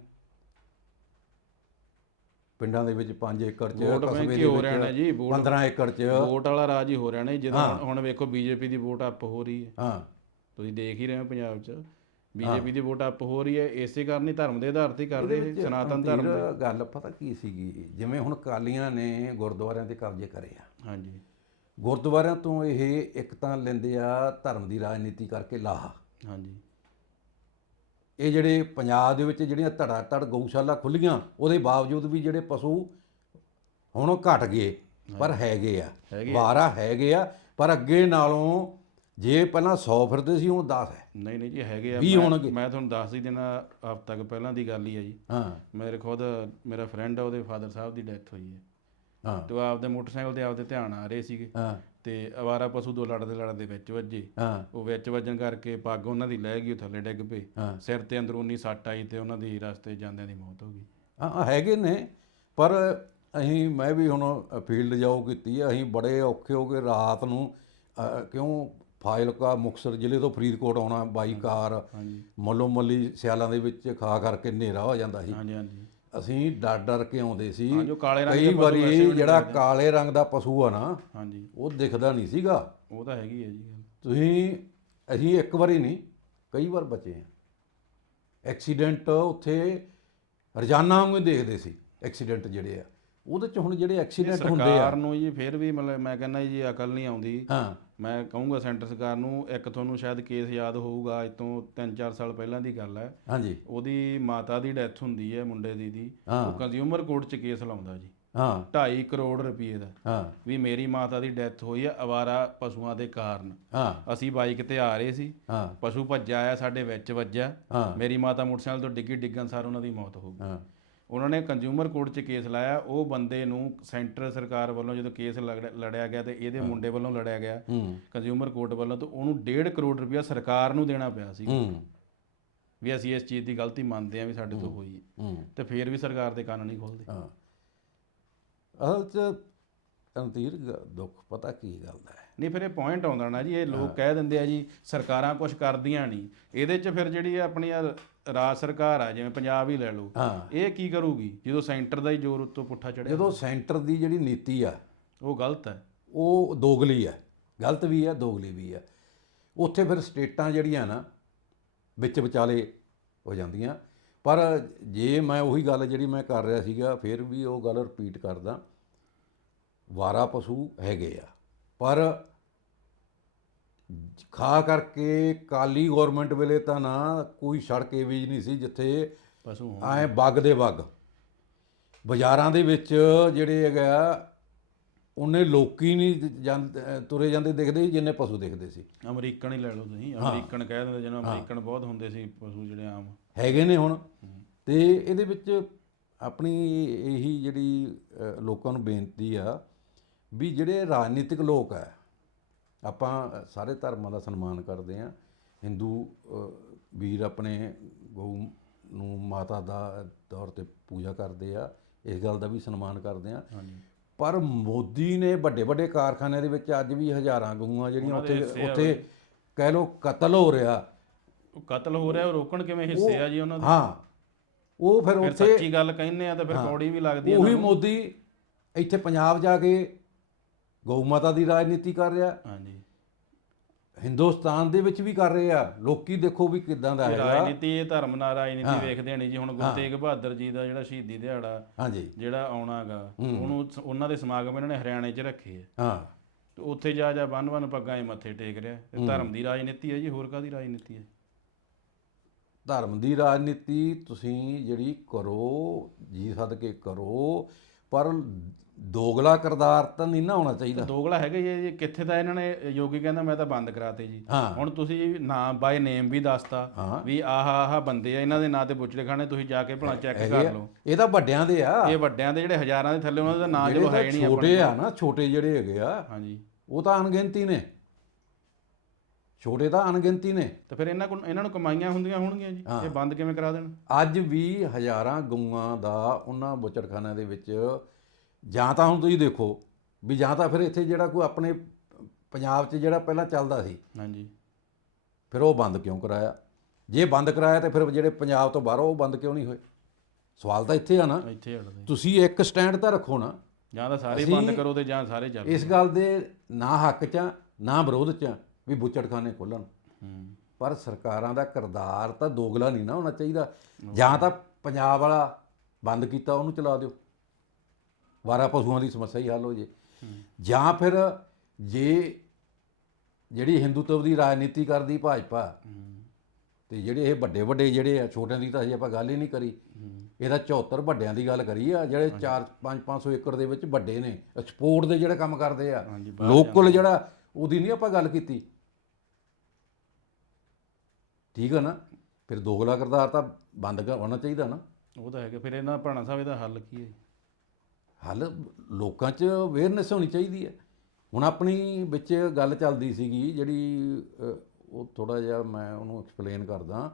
ਪਿੰਡਾਂ ਦੇ ਵਿੱਚ 5 ਏਕੜ 'ਚ ਵੋਟ ਬੈਂਕ ਦੇ ਹੀ ਹੋ ਰਿਹਾ ਜੀ ਵੋਟ 15 ਏਕੜ 'ਚ। ਵੋਟ ਵਾਲਾ ਰਾਜ ਹੀ ਹੋ ਰਿਹਾ ਨਾ ਜਦੋਂ ਹੁਣ- ਵੇਖੋ ਬੀਜੇਪੀ ਦੀ ਵੋਟ ਅਪ ਹੋ ਰਹੀ ਹੈ। ਹਾਂ। ਤੁਸੀਂ ਦੇਖ ਹੀ ਰਹੇ ਹੋ ਪੰਜਾਬ 'ਚ। ਬੀਜੇਪੀ ਦੀ ਵੋਟ ਅਪ ਹੋ ਰਹੀ ਹੈ ਇਸੇ ਕਾਰਨ ਹੀ ਧਰਮ ਦੇ ਆਧਾਰ ਤੇ ਕਰ ਰਹੇ ਸਨਾਤਨ ਧਰਮ ਦੇ। ਗੱਲ ਪਤਾ ਕੀ ਸੀਗੀ ਜਿਵੇਂ ਹੁਣ ਕਾਲੀਆਂ ਨੇ ਗੁਰਦੁਆਰਿਆਂ ਤੇ ਕਬਜ਼ੇ ਕਰੇ ਆ। ਹਾਂਜੀ। ਗੁਰਦੁਆਰਿਆਂ ਤੋਂ ਇਹ ਇੱਕ ਤਾਂ ਲੈਂਦੇ ਆ ਧਰਮ ਦੀ ਰਾਜਨੀਤੀ ਕਰਕੇ ਲਾਹਾ। ਹਾਂਜੀ। ਇਹ ਜਿਹੜੇ ਪੰਜਾਬ ਦੇ ਵਿੱਚ ਜਿਹੜੀਆਂ ਧੜਾ ਧੜ ਗਊਸ਼ਾਲਾ ਖੁੱਲੀਆਂ ਉਹਦੇ ਬਾਵਜੂਦ ਵੀ ਜਿਹੜੇ ਪਸ਼ੂ ਹੁਣ ਉਹ ਘਟ ਗਏ ਪਰ ਹੈਗੇ ਆ। ਵਾਰਾ ਹੈਗੇ ਆ ਪਰ ਅੱਗੇ ਨਾਲੋਂ ਜੇ ਪਹਿਲਾਂ 100 ਫਿਰਦੇ ਸੀ ਹੁਣ 10 ਹੈ। ਨਹੀਂ ਨਹੀਂ ਜੀ ਹੈਗੇ ਆ। ਵੀਹ ਮੈਂ- ਹੋਣਗੇ। ਮੈਂ ਤੁਹਾਨੂੰ ਦੱਸ ਹੀ ਦੇਣਾ ਹਫ਼ਤਾ ਕੁ ਪਹਿਲਾਂ ਦੀ ਗੱਲ ਹੀ ਹੈ ਜੀ। ਹਾਂ। ਮੇਰੇ ਖੁਦ ਮੇਰਾ ਫਰੈਂਡ ਆ ਉਹਦੇ ਫਾਦਰ ਸਾਹਿਬ ਦੀ ਡੈਥ ਹੋਈ ਹੈ। ਹਾਂ। ਤੇ ਉਹ ਆਪਦੇ ਮੋਟਰਸਾਈਕਲ ਤੇ ਆਪਦੇ ਧਿਆਨ ਆ ਰਹੇ ਸੀਗੇ। ਹਾਂ। ਤੇ ਅਵਾਰਾ ਪਸ਼ੂ ਦੋ ਲੜਦੇ ਲੜਦੇ ਵਿੱਚ ਵੱਜੇ। ਹਾਂ। ਉਹ ਵਿੱਚ ਵੱਜਣ ਕਰਕੇ ਪੱਗ ਉਹਨਾਂ ਦੀ ਲੈ ਗਈ ਉਹ ਥੱਲੇ ਡਿੱਗ ਪਏ। ਹਾਂ। ਸਿਰ ਤੇ ਅੰਦਰੂਨੀ ਸੱਟ ਆਈ ਤੇ ਉਹਨਾਂ ਦੀ ਰਸਤੇ ਜਾਂਦਿਆਂ ਦੀ ਮੌਤ ਹੋ ਗਈ। ਹਾਂ ਹੈਗੇ ਨੇ ਪਰ ਅਸੀਂ ਮੈਂ ਵੀ ਹੁਣ ਫੀਲਡ ਜਾਓ ਕੀਤੀ ਆ ਅਸੀਂ ਬੜੇ ਔਖੇ ਹੋ ਕੇ ਰਾਤ ਨੂੰ। ਅਹ, ਕਿਉਂ? ਫਾਜ਼ਿਲਕਾ ਮੁਕਤਸਰ ਜ਼ਿਲ੍ਹੇ ਤੋਂ ਫਰੀਦਕੋਟ ਆਉਣਾ ਬਾਈ ਕਾਰ ਹਾਂਜੀ। ਮੱਲੋ ਮੱਲੀ ਸਿਆਲਾਂ ਦੇ ਵਿੱਚ ਖਾ ਕਰਕੇ ਹਨੇਰਾ ਹੋ ਜਾਂਦਾ ਸੀ। ਹਾਂਜੀ ਹਾਂਜੀ। ਅਸੀਂ ਡਰ ਡਰ ਕੇ ਆਉਂਦੇ ਸੀ। ਹਾਂ, ਜੋ ਕਾਲੇ ਰੰਗ ਦੇ ਕਈ ਪਸ਼ੂ ਵਾਰੀ ਵੈਸੇ ਵੀ ਨਹੀਂ ਜਿਹੜਾ। ਕਾਲੇ ਰੰਗ ਦਾ ਪਸ਼ੂ ਆ ਨਾ ਹਾਂਜੀ। ਉਹ ਦਿਖਦਾ ਨਹੀਂ ਸੀਗਾ। ਉਹ ਤਾਂ ਹੈਗੀ ਹੈ ਜੀ ਗੱਲ। ਤੁਸੀਂ ਅਸੀਂ ਇੱਕ ਵਾਰੀ ਨਹੀਂ ਕਈ ਵਾਰ ਬਚੇ ਆ। ਐਕਸੀਡੈਂਟ ਉੱਥੇ ਰੋਜ਼ਾਨਾ ਵਾਂਗੂ ਹੀ ਦੇਖਦੇ ਸੀ ਐਕਸੀਡੈਂਟ ਜਿਹੜੇ ਆ। ਉਹਦੇ ਚ ਹੁਣ ਜਿਹੜੇ ਐਕਸੀਡੈਂਟ ਹੁੰਦੇ ਆ। ਸਰਕਾਰ ਨੂੰ ਜੀ ਫਿਰ ਵੀ ਮਤਲਬ ਮੈਂ ਕਹਿੰਦਾ ਜੀ ਅਕਲ ਨਹੀਂ ਆਉਂਦੀ। ਹਾਂ। ਮੈਂ ਕਹੂੰਗਾ ਸੈਂਟਰ ਸਰਕਾਰ ਨੂੰ ਇੱਕ ਤੁਹਾਨੂੰ ਸ਼ਾਇਦ ਕੇਸ ਯਾਦ ਹੋਊਗਾ ਅੱਜ ਤੋਂ 3-4 ਸਾਲ ਪਹਿਲਾਂ ਦੀ ਗੱਲ ਹੈ। ਹਾਂਜੀ। ਉਹਦੀ ਮਾਤਾ ਦੀ ਡੈਥ ਹੁੰਦੀ ਹੈ ਮੁੰਡੇ ਦੀ ਦੀ। ਉਹ ਕੰਜ਼ਿਊਮਰ ਕੋਰਟ 'ਚ ਕੇਸ ਲਾਉਂਦਾ ਜੀ। ਹਾਂ। 2.5 ਕਰੋੜ ਰੁਪਏ ਦਾ। ਹਾਂ। ਵੀ ਮੇਰੀ ਮਾਤਾ ਦੀ ਡੈਥ ਹੋਈ ਹੈ ਅਵਾਰਾ ਪਸ਼ੂਆਂ ਦੇ ਕਾਰਨ। ਹਾਂ। ਅਸੀਂ ਬਾਈਕ ਤੇ ਆ ਰਹੇ ਸੀ। ਹਾਂ। ਪਸ਼ੂ ਭੱਜਿਆ ਆਇਆ ਸਾਡੇ ਵਿੱਚ ਵੱਜਿਆ। ਹਾਂ। ਮੇਰੀ ਮਾਤਾ ਮੋਟਰਸਾਈਕਲ ਤੋਂ ਡਿੱਗੀ ਡਿੱਗਣ ਸਾਰ ਉਹਨਾਂ ਦੀ ਮੌਤ ਹੋ ਗਈ। ਹਾਂ। ਉਹਨਾਂ ਨੇ ਕੰਜ਼ਿਊਮਰ ਕੋਰਟ 'ਚ ਕੇਸ ਲਾਇਆ ਉਹ ਬੰਦੇ ਨੂੰ ਸੈਂਟਰ ਸਰਕਾਰ ਵੱਲੋਂ ਜਦੋਂ ਕੇਸ ਲੜ- ਲੜਿਆ ਗਿਆ ਤੇ ਇਹਦੇ ਮੁੰਡੇ ਵੱਲੋਂ ਲੜਿਆ ਗਿਆ ਕੰਜ਼ਿਊਮਰ ਕੋਰਟ ਵੱਲੋਂ ਤਾਂ ਉਹਨੂੰ 1.5 ਕਰੋੜ ਰੁਪਇਆ ਸਰਕਾਰ ਨੂੰ ਦੇਣਾ ਪਿਆ ਸੀ। ਵੀ ਅਸੀਂ ਇਸ ਚੀਜ਼ ਦੀ ਗਲਤੀ ਮੰਨਦੇ ਹਾਂ ਵੀ ਸਾਡੇ ਤੋਂ ਹੋਈ ਤੇ ਫੇਰ ਵੀ ਸਰਕਾਰ ਦੇ ਕੰਨ ਨਹੀਂ ਖੋਲਦੇ। ਹਾਂ। ਅਸਲ ਚ ਅੰਤੀਰ ਦੁੱਖ ਪਤਾ ਕੀ ਗੱਲ ਦਾ ਹੈ। ਨਹੀਂ ਫਿਰ ਇਹ ਪੁਆਇੰਟ ਆਉਂਦਾ ਨਾ ਜੀ ਇਹ ਲੋਕ ਕਹਿ ਦਿੰਦੇ ਆ ਜੀ ਸਰਕਾਰਾਂ ਕੁਝ ਕਰਦੀਆਂ ਨਹੀਂ। ਇਹਦੇ 'ਚ ਫਿਰ ਜਿਹੜੀ ਆਪਣੀ ਰਾਜ ਸਰਕਾਰ ਆ ਜਿਵੇਂ ਪੰਜਾਬ ਹੀ ਲੈ ਲਓ ਇਹ ਕੀ ਕਰੂਗੀ? ਜਦੋਂ ਸੈਂਟਰ ਦਾ ਹੀ ਜ਼ੋਰ ਉੱਤੋਂ ਪੁੱਠਾ ਚੜਿਆ ਜਦੋਂ ਸੈਂਟਰ ਦੀ ਜਿਹੜੀ ਨੀਤੀ ਆ ਉਹ ਗਲਤ ਹੈ। ਉਹ ਦੋਗਲੀ ਹੈ। ਗਲਤ ਵੀ ਹੈ ਦੋਗਲੀ ਵੀ ਹੈ। ਉੱਥੇ ਫਿਰ ਸਟੇਟਾਂ ਜਿਹੜੀਆਂ ਨਾ ਵਿੱਚ ਵਿਚਾਲੇ ਹੋ ਜਾਂਦੀਆਂ। ਪਰ ਜੇ ਮੈਂ ਉਹੀ ਗੱਲ ਜਿਹੜੀ ਮੈਂ ਕਰ ਰਿਹਾ ਸੀਗਾ ਫਿਰ ਵੀ ਉਹ ਗੱਲ ਰਿਪੀਟ ਕਰਦਾ। ਵਾਰਾ ਪਸ਼ੂ ਹੈਗੇ ਆ। ਪਰ ਖਾ ਕਰਕੇ ਕਾਲੀ ਗਵਰਨਮੈਂਟ ਵੇਲੇ ਤਾਂ ਨਾ ਕੋਈ ਸੜਕ ਏਵੀਜ ਨਹੀਂ ਸੀ ਜਿੱਥੇ ਪਸ਼ੂ ਐ ਬੱਗ ਦੇ ਬੱਗ ਬਾਜ਼ਾਰਾਂ ਦੇ ਵਿੱਚ ਜਿਹੜੇ ਹੈਗਾ ਉਹਨੇ ਲੋਕੀ ਨਹੀਂ ਜਾਂਦੇ ਤੁਰੇ ਜਾਂਦੇ ਦਿਖਦੇ ਜਿੰਨੇ ਪਸ਼ੂ ਦਿਖਦੇ ਸੀ। ਅਮਰੀਕਨ ਹੀ ਲੈ ਲਓ ਤੁਸੀਂ। ਅਮਰੀਕਨ ਕਹਿ ਦਿੰਦੇ ਜਿਹਨਾਂ ਅਮਰੀਕਨ ਬਹੁਤ ਹੁੰਦੇ ਸੀ ਪਸ਼ੂ ਜਿਹੜੇ ਆਮ। ਹੈਗੇ ਨੇ ਹੁਣ। ਤੇ ਇਹਦੇ ਵਿੱਚ ਆਪਣੀ ਇਹੀ ਜਿਹੜੀ ਲੋਕਾਂ ਨੂੰ ਬੇਨਤੀ ਆ ਵੀ ਜਿਹੜੇ ਰਾਜਨੀਤਿਕ ਲੋਕ ਆ ਆਪਾਂ ਸਾਰੇ ਧਰਮਾਂ ਦਾ ਸਨਮਾਨ ਕਰਦੇ ਆ ਹਿੰਦੂ ਵੀਰ ਆਪਣੇ ਗਊ ਨੂੰ ਮਾਤਾ ਦਾ ਤੌਰ ਤੇ ਪੂਜਾ ਕਰਦੇ ਆ ਇਸ ਗੱਲ ਦਾ ਵੀ ਸਨਮਾਨ ਕਰਦੇ ਆ ਪਰ ਮੋਦੀ ਨੇ ਵੱਡੇ ਵੱਡੇ ਕਾਰਖਾਨਿਆਂ ਦੇ ਵਿੱਚ ਅੱਜ ਵੀ ਹਜ਼ਾਰਾਂ ਗਊਆਂ ਜਿਹੜੀਆਂ ਉੱਥੇ ਉੱਥੇ ਕਹਿ ਲੋ ਕਤਲ ਹੋ ਰਿਹਾ। ਉਹ ਕਤਲ ਹੋ ਰਿਹਾ ਉਹ ਰੋਕਣ ਕਿਵੇਂ ਹਿੱਸੇ ਆ ਜੀ ਉਹਨਾਂ ਦੇ? ਹਾਂ ਉਹ ਫਿਰ ਉੱਥੇ ਸੱਚੀ ਗੱਲ ਕਹਿੰਦੇ ਆ ਤਾਂ ਫਿਰ ਕੌੜੀ ਵੀ ਲੱਗਦੀ ਆ ਉਹੀ। ਮੋਦੀ ਇੱਥੇ ਪੰਜਾਬ ਜਾ ਕੇ ਗਊ ਮਾਤਾ ਦੀ ਰਾਜਨੀਤੀ ਕਰ ਰਿਹਾ। ਹਾਂਜੀ। ਹਿੰਦੁਸਤਾਨ ਦੇ ਵਿੱਚ ਵੀ ਕਰ ਰਹੇ ਆ। ਲੋਕੀ ਦੇਖੋ ਵੀ ਕਿਦਾਂ ਦਾ ਹੈਗਾ। ਰਾਜਨੀਤੀ ਇਹ ਧਰਮ ਨਾਲ ਰਾਜਨੀਤੀ ਵੇਖਦੇ ਨਹੀਂ ਜੀ। ਹੁਣ ਗੁਰੂ ਤੇਗ ਬਹਾਦਰ ਜੀ ਦਾ ਜਿਹੜਾ ਸ਼ਹੀਦੀ ਦਿਹਾੜਾ ਹਾਂਜੀ। ਜਿਹੜਾ ਆਉਣਾਗਾ ਉਹਨੂੰ ਉਹਨਾਂ ਦੇ ਸਮਾਗਮ ਇਹਨਾਂ ਨੇ ਹਰਿਆਣੇ 'ਚ ਰੱਖੇ ਆ। ਹਾਂ। ਤੇ ਉੱਥੇ ਜਾ ਜਾ ਬੰਨ ਬੰਨ ਪੱਗਾਂ 'ਚ ਮੱਥੇ ਟੇਕ ਰਿਹਾ। ਇਹ ਧਰਮ ਦੀ ਰਾਜਨੀਤੀ ਹੈ ਜੀ। ਹੋਰ ਕਾਦੀ ਰਾਜਨੀਤੀ ਹੈ? ਧਰਮ ਦੀ ਰਾਜਨੀਤੀ ਤੁਸੀਂ ਜਿਹੜੀ ਕਰੋ ਜੀ ਸਦਕੇ ਕਰੋ ਪਰ ਦੋਗਲਾ ਕਰਦਾਰ ਤਾਂ ਨਹੀਂ ਨਾ ਹੋਣਾ ਚਾਹੀਦਾ। ਦੋਗਲਾ ਹੈਗਾ ਜੀ। ਕਿੱਥੇ ਤਾਂ ਇਹਨਾਂ ਨੇ ਯੋਗੀ ਕਹਿੰਦਾ ਮੈਂ ਤਾਂ ਬੰਦ ਕਰਾਤੇ ਜੀ। ਹੁਣ ਤੁਸੀਂ ਨਾਮ ਬਾਈ ਨੇਮ ਵੀ ਦੱਸਤਾ ਵੀ ਆਹ ਆਹ ਬੰਦੇ ਆ ਇਹਨਾਂ ਦੇ ਨਾਂ ਤੇ ਬੁੱਚੜੇ ਖਾਣੇ ਤੁਸੀਂ ਜਾ ਕੇ ਭਲਾ ਚੈੱਕ ਕਰ। ਲਓ। ਇਹ ਤਾਂ ਵੱਡਿਆਂ ਦੇ ਆ। ਇਹ ਵੱਡਿਆਂ ਦੇ ਜਿਹੜੇ ਹਜ਼ਾਰਾਂ ਦੇ ਥੱਲੇ ਉਹਨਾਂ ਦਾ ਨਾਂ ਜਿਹੜੇ ਜਦੋਂ ਹੈ ਨਹੀਂ ਛੋਟੇ ਆ ਨਾ ਛੋਟੇ ਜਿਹੜੇ ਹੈਗੇ ਆ ਹਾਂਜੀ। ਉਹ ਤਾਂ ਅਣਗਿਣਤੀ ਨੇ। ਛੋਟੇ ਤਾਂ ਅਣਗਿਣਤੀ ਨੇ। ਤੇ ਫਿਰ ਇਹਨਾਂ ਕੋਲ ਇਹਨਾਂ ਨੂੰ ਕਮਾਈਆਂ ਹੁੰਦੀਆਂ ਹੋਣਗੀਆਂ ਜੀ। ਇਹ ਬੰਦ ਕਿਵੇਂ ਕਰਾ ਦੇਣ? ਅੱਜ ਵੀ ਹਜ਼ਾਰਾਂ ਗਊਆਂ ਦਾ ਉਹਨਾਂ ਬੁੱਚੜਖਾਨਿਆਂ ਦੇ ਵਿੱਚ ਜਾਂ ਤਾਂ ਹੁਣ ਤੁਸੀਂ ਦੇਖੋ ਵੀ ਜਾਂ ਤਾਂ ਫਿਰ ਇੱਥੇ ਜਿਹੜਾ ਕੋਈ ਆਪਣੇ ਪੰਜਾਬ 'ਚ ਜਿਹੜਾ ਪਹਿਲਾਂ ਚੱਲਦਾ ਸੀ। ਹਾਂਜੀ। ਫਿਰ ਉਹ ਬੰਦ ਕਿਉਂ ਕਰਾਇਆ? ਜੇ ਬੰਦ ਕਰਾਇਆ ਤੇ ਫਿਰ ਜਿਹੜੇ ਪੰਜਾਬ ਤੋਂ ਬਾਹਰੋਂ ਉਹ ਬੰਦ ਕਿਉਂ ਨਹੀਂ ਹੋਏ? ਸਵਾਲ ਤਾਂ ਇੱਥੇ ਆ ਨਾ। ਇੱਥੇ ਹਟਦੇ ਤੁਸੀਂ ਇੱਕ ਸਟੈਂਡ ਤਾਂ ਰੱਖੋ ਨਾ। ਜਾਂ ਤਾਂ ਸਾਰੇ ਬੰਦ ਕਰੋ ਤੇ ਜਾਂ ਸਾਰੇ ਚੱਲ ਇਸ ਗੱਲ ਦੇ ਨਾ ਹੱਕ 'ਚ ਨਾ ਵਿਰੋਧ 'ਚ ਵੀ ਬੁੱਚੜਖਾਨੇ ਖੋਲਣ। ਪਰ ਸਰਕਾਰਾਂ ਦਾ ਕਿਰਦਾਰ ਤਾਂ ਦੋਗਲਾ ਨਹੀਂ ਨਾ ਹੋਣਾ ਚਾਹੀਦਾ। ਜਾਂ ਤਾਂ ਪੰਜਾਬ ਵਾਲਾ ਬੰਦ ਕੀਤਾ ਉਹਨੂੰ ਚਲਾ ਦਿਓ। ਵਾਰਾ ਪਸ਼ੂਆਂ ਦੀ ਸਮੱਸਿਆ ਹੀ ਹੱਲ ਹੋ ਜੇ। ਜਾਂ ਫਿਰ ਜੇ ਜਿਹੜੀ ਹਿੰਦੂਤਵ ਦੀ ਰਾਜਨੀਤੀ ਕਰਦੀ ਭਾਜਪਾ ਤੇ ਜਿਹੜੇ ਇਹ ਵੱਡੇ ਵੱਡੇ ਜਿਹੜੇ ਆ ਛੋਟਿਆਂ ਦੀ ਤਾਂ ਹਜੇ ਆਪਾਂ ਗੱਲ ਹੀ ਨਹੀਂ ਕਰੀ। ਇਹਦਾ 74 ਵੱਡਿਆਂ ਦੀ ਗੱਲ ਕਰੀ ਆ ਜਿਹੜੇ 4 5 500 ਏਕੜ ਦੇ ਵਿੱਚ ਵੱਡੇ ਨੇ। ਐਕਸਪੋਰਟ ਦੇ ਜਿਹੜੇ ਕੰਮ ਕਰਦੇ ਆ। ਲੋਕਲ ਜਿਹੜਾ ਉਹਦੀ ਨਹੀਂ ਆਪਾਂ ਗੱਲ ਕੀਤੀ। ਠੀਕ ਹੈ ਨਾ ਫਿਰ ਦੋਗਲਾ ਕਰਦਾਰ ਤਾਂ ਬੰਦ ਕਰ- ਹੋਣਾ ਚਾਹੀਦਾ ਨਾ। ਉਹ ਤਾਂ ਹੈਗਾ ਫਿਰ ਇਹਨਾਂ ਭਾਣਾ ਸਾਹਿਬ ਇਹਦਾ ਹੱਲ ਕੀ ਹੈ? ਹੱਲ ਲੋਕਾਂ 'ਚ ਅਵੇਅਰਨੈਸ ਹੋਣੀ ਚਾਹੀਦੀ ਹੈ। ਹੁਣ ਆਪਣੀ ਵਿੱਚ ਗੱਲ ਚੱਲਦੀ ਸੀਗੀ ਜਿਹੜੀ ਉਹ ਥੋੜਾ ਜਿਹਾ ਮੈਂ ਉਹਨੂੰ ਐਕਸਪਲੇਨ ਕਰਦਾ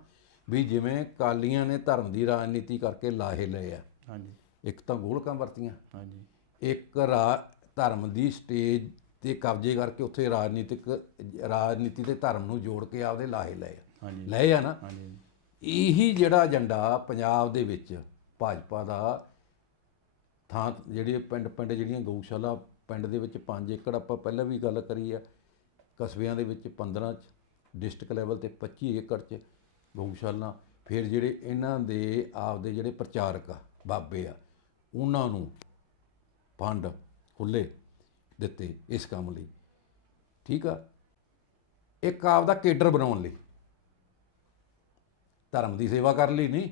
ਵੀ ਜਿਵੇਂ ਕਾਲੀਆਂ ਨੇ ਧਰਮ ਦੀ ਰਾਜਨੀਤੀ ਕਰਕੇ ਲਾਹੇ ਲਏ ਆ। ਹਾਂਜੀ। ਇੱਕ ਤਾਂ ਗੋਲਕਾਂ ਵਰਤੀਆਂ। ਹਾਂਜੀ। ਇੱਕ ਰਾ ਧਰਮ ਦੀ ਸਟੇਜ ਤੇ ਕਬਜ਼ੇ ਕਰਕੇ ਉੱਥੇ ਰਾਜਨੀਤਿਕ ਰਾਜਨੀਤੀ ਤੇ ਧਰਮ ਨੂੰ ਜੋੜ ਕੇ ਆਪਦੇ ਲਾਹੇ ਲਏ ਲਏ ਆ ਨਾ। ਇਹੀ ਜਿਹੜਾ ਏਜੰਡਾ ਪੰਜਾਬ ਦੇ ਵਿੱਚ ਭਾਜਪਾ ਦਾ ਥਾਂ ਜਿਹੜੇ ਪਿੰਡ ਪਿੰਡ ਜਿਹੜੀਆਂ ਗਊਸ਼ਾਲਾ ਪਿੰਡ ਦੇ ਵਿੱਚ 5 ਏਕੜ ਆਪਾਂ ਪਹਿਲਾਂ ਵੀ ਗੱਲ ਕਰੀ ਆ ਕਸਬਿਆਂ ਦੇ ਵਿੱਚ 15 ਚ ਡਿਸਟ੍ਰਿਕਟ ਲੈਵਲ ਤੇ 25 ਏਕੜ ਚ ਗਊਸ਼ਾਲਾ। ਫਿਰ ਜਿਹੜੇ ਇਹਨਾਂ ਦੇ ਆਪਦੇ ਜਿਹੜੇ ਪ੍ਰਚਾਰਕ ਆ ਬਾਬੇ ਆ ਉਹਨਾਂ ਨੂੰ ਫੰਡ ਖੁੱਲੇ ਦਿੱਤੇ ਇਸ ਕੰਮ ਲਈ। ਠੀਕ ਆ? ਇੱਕ ਆਪਦਾ ਕੇਡਰ ਬਣਾਉਣ ਲਈ। ਧਰਮ ਦੀ ਸੇਵਾ ਕਰਨ ਲਈ ਨਹੀਂ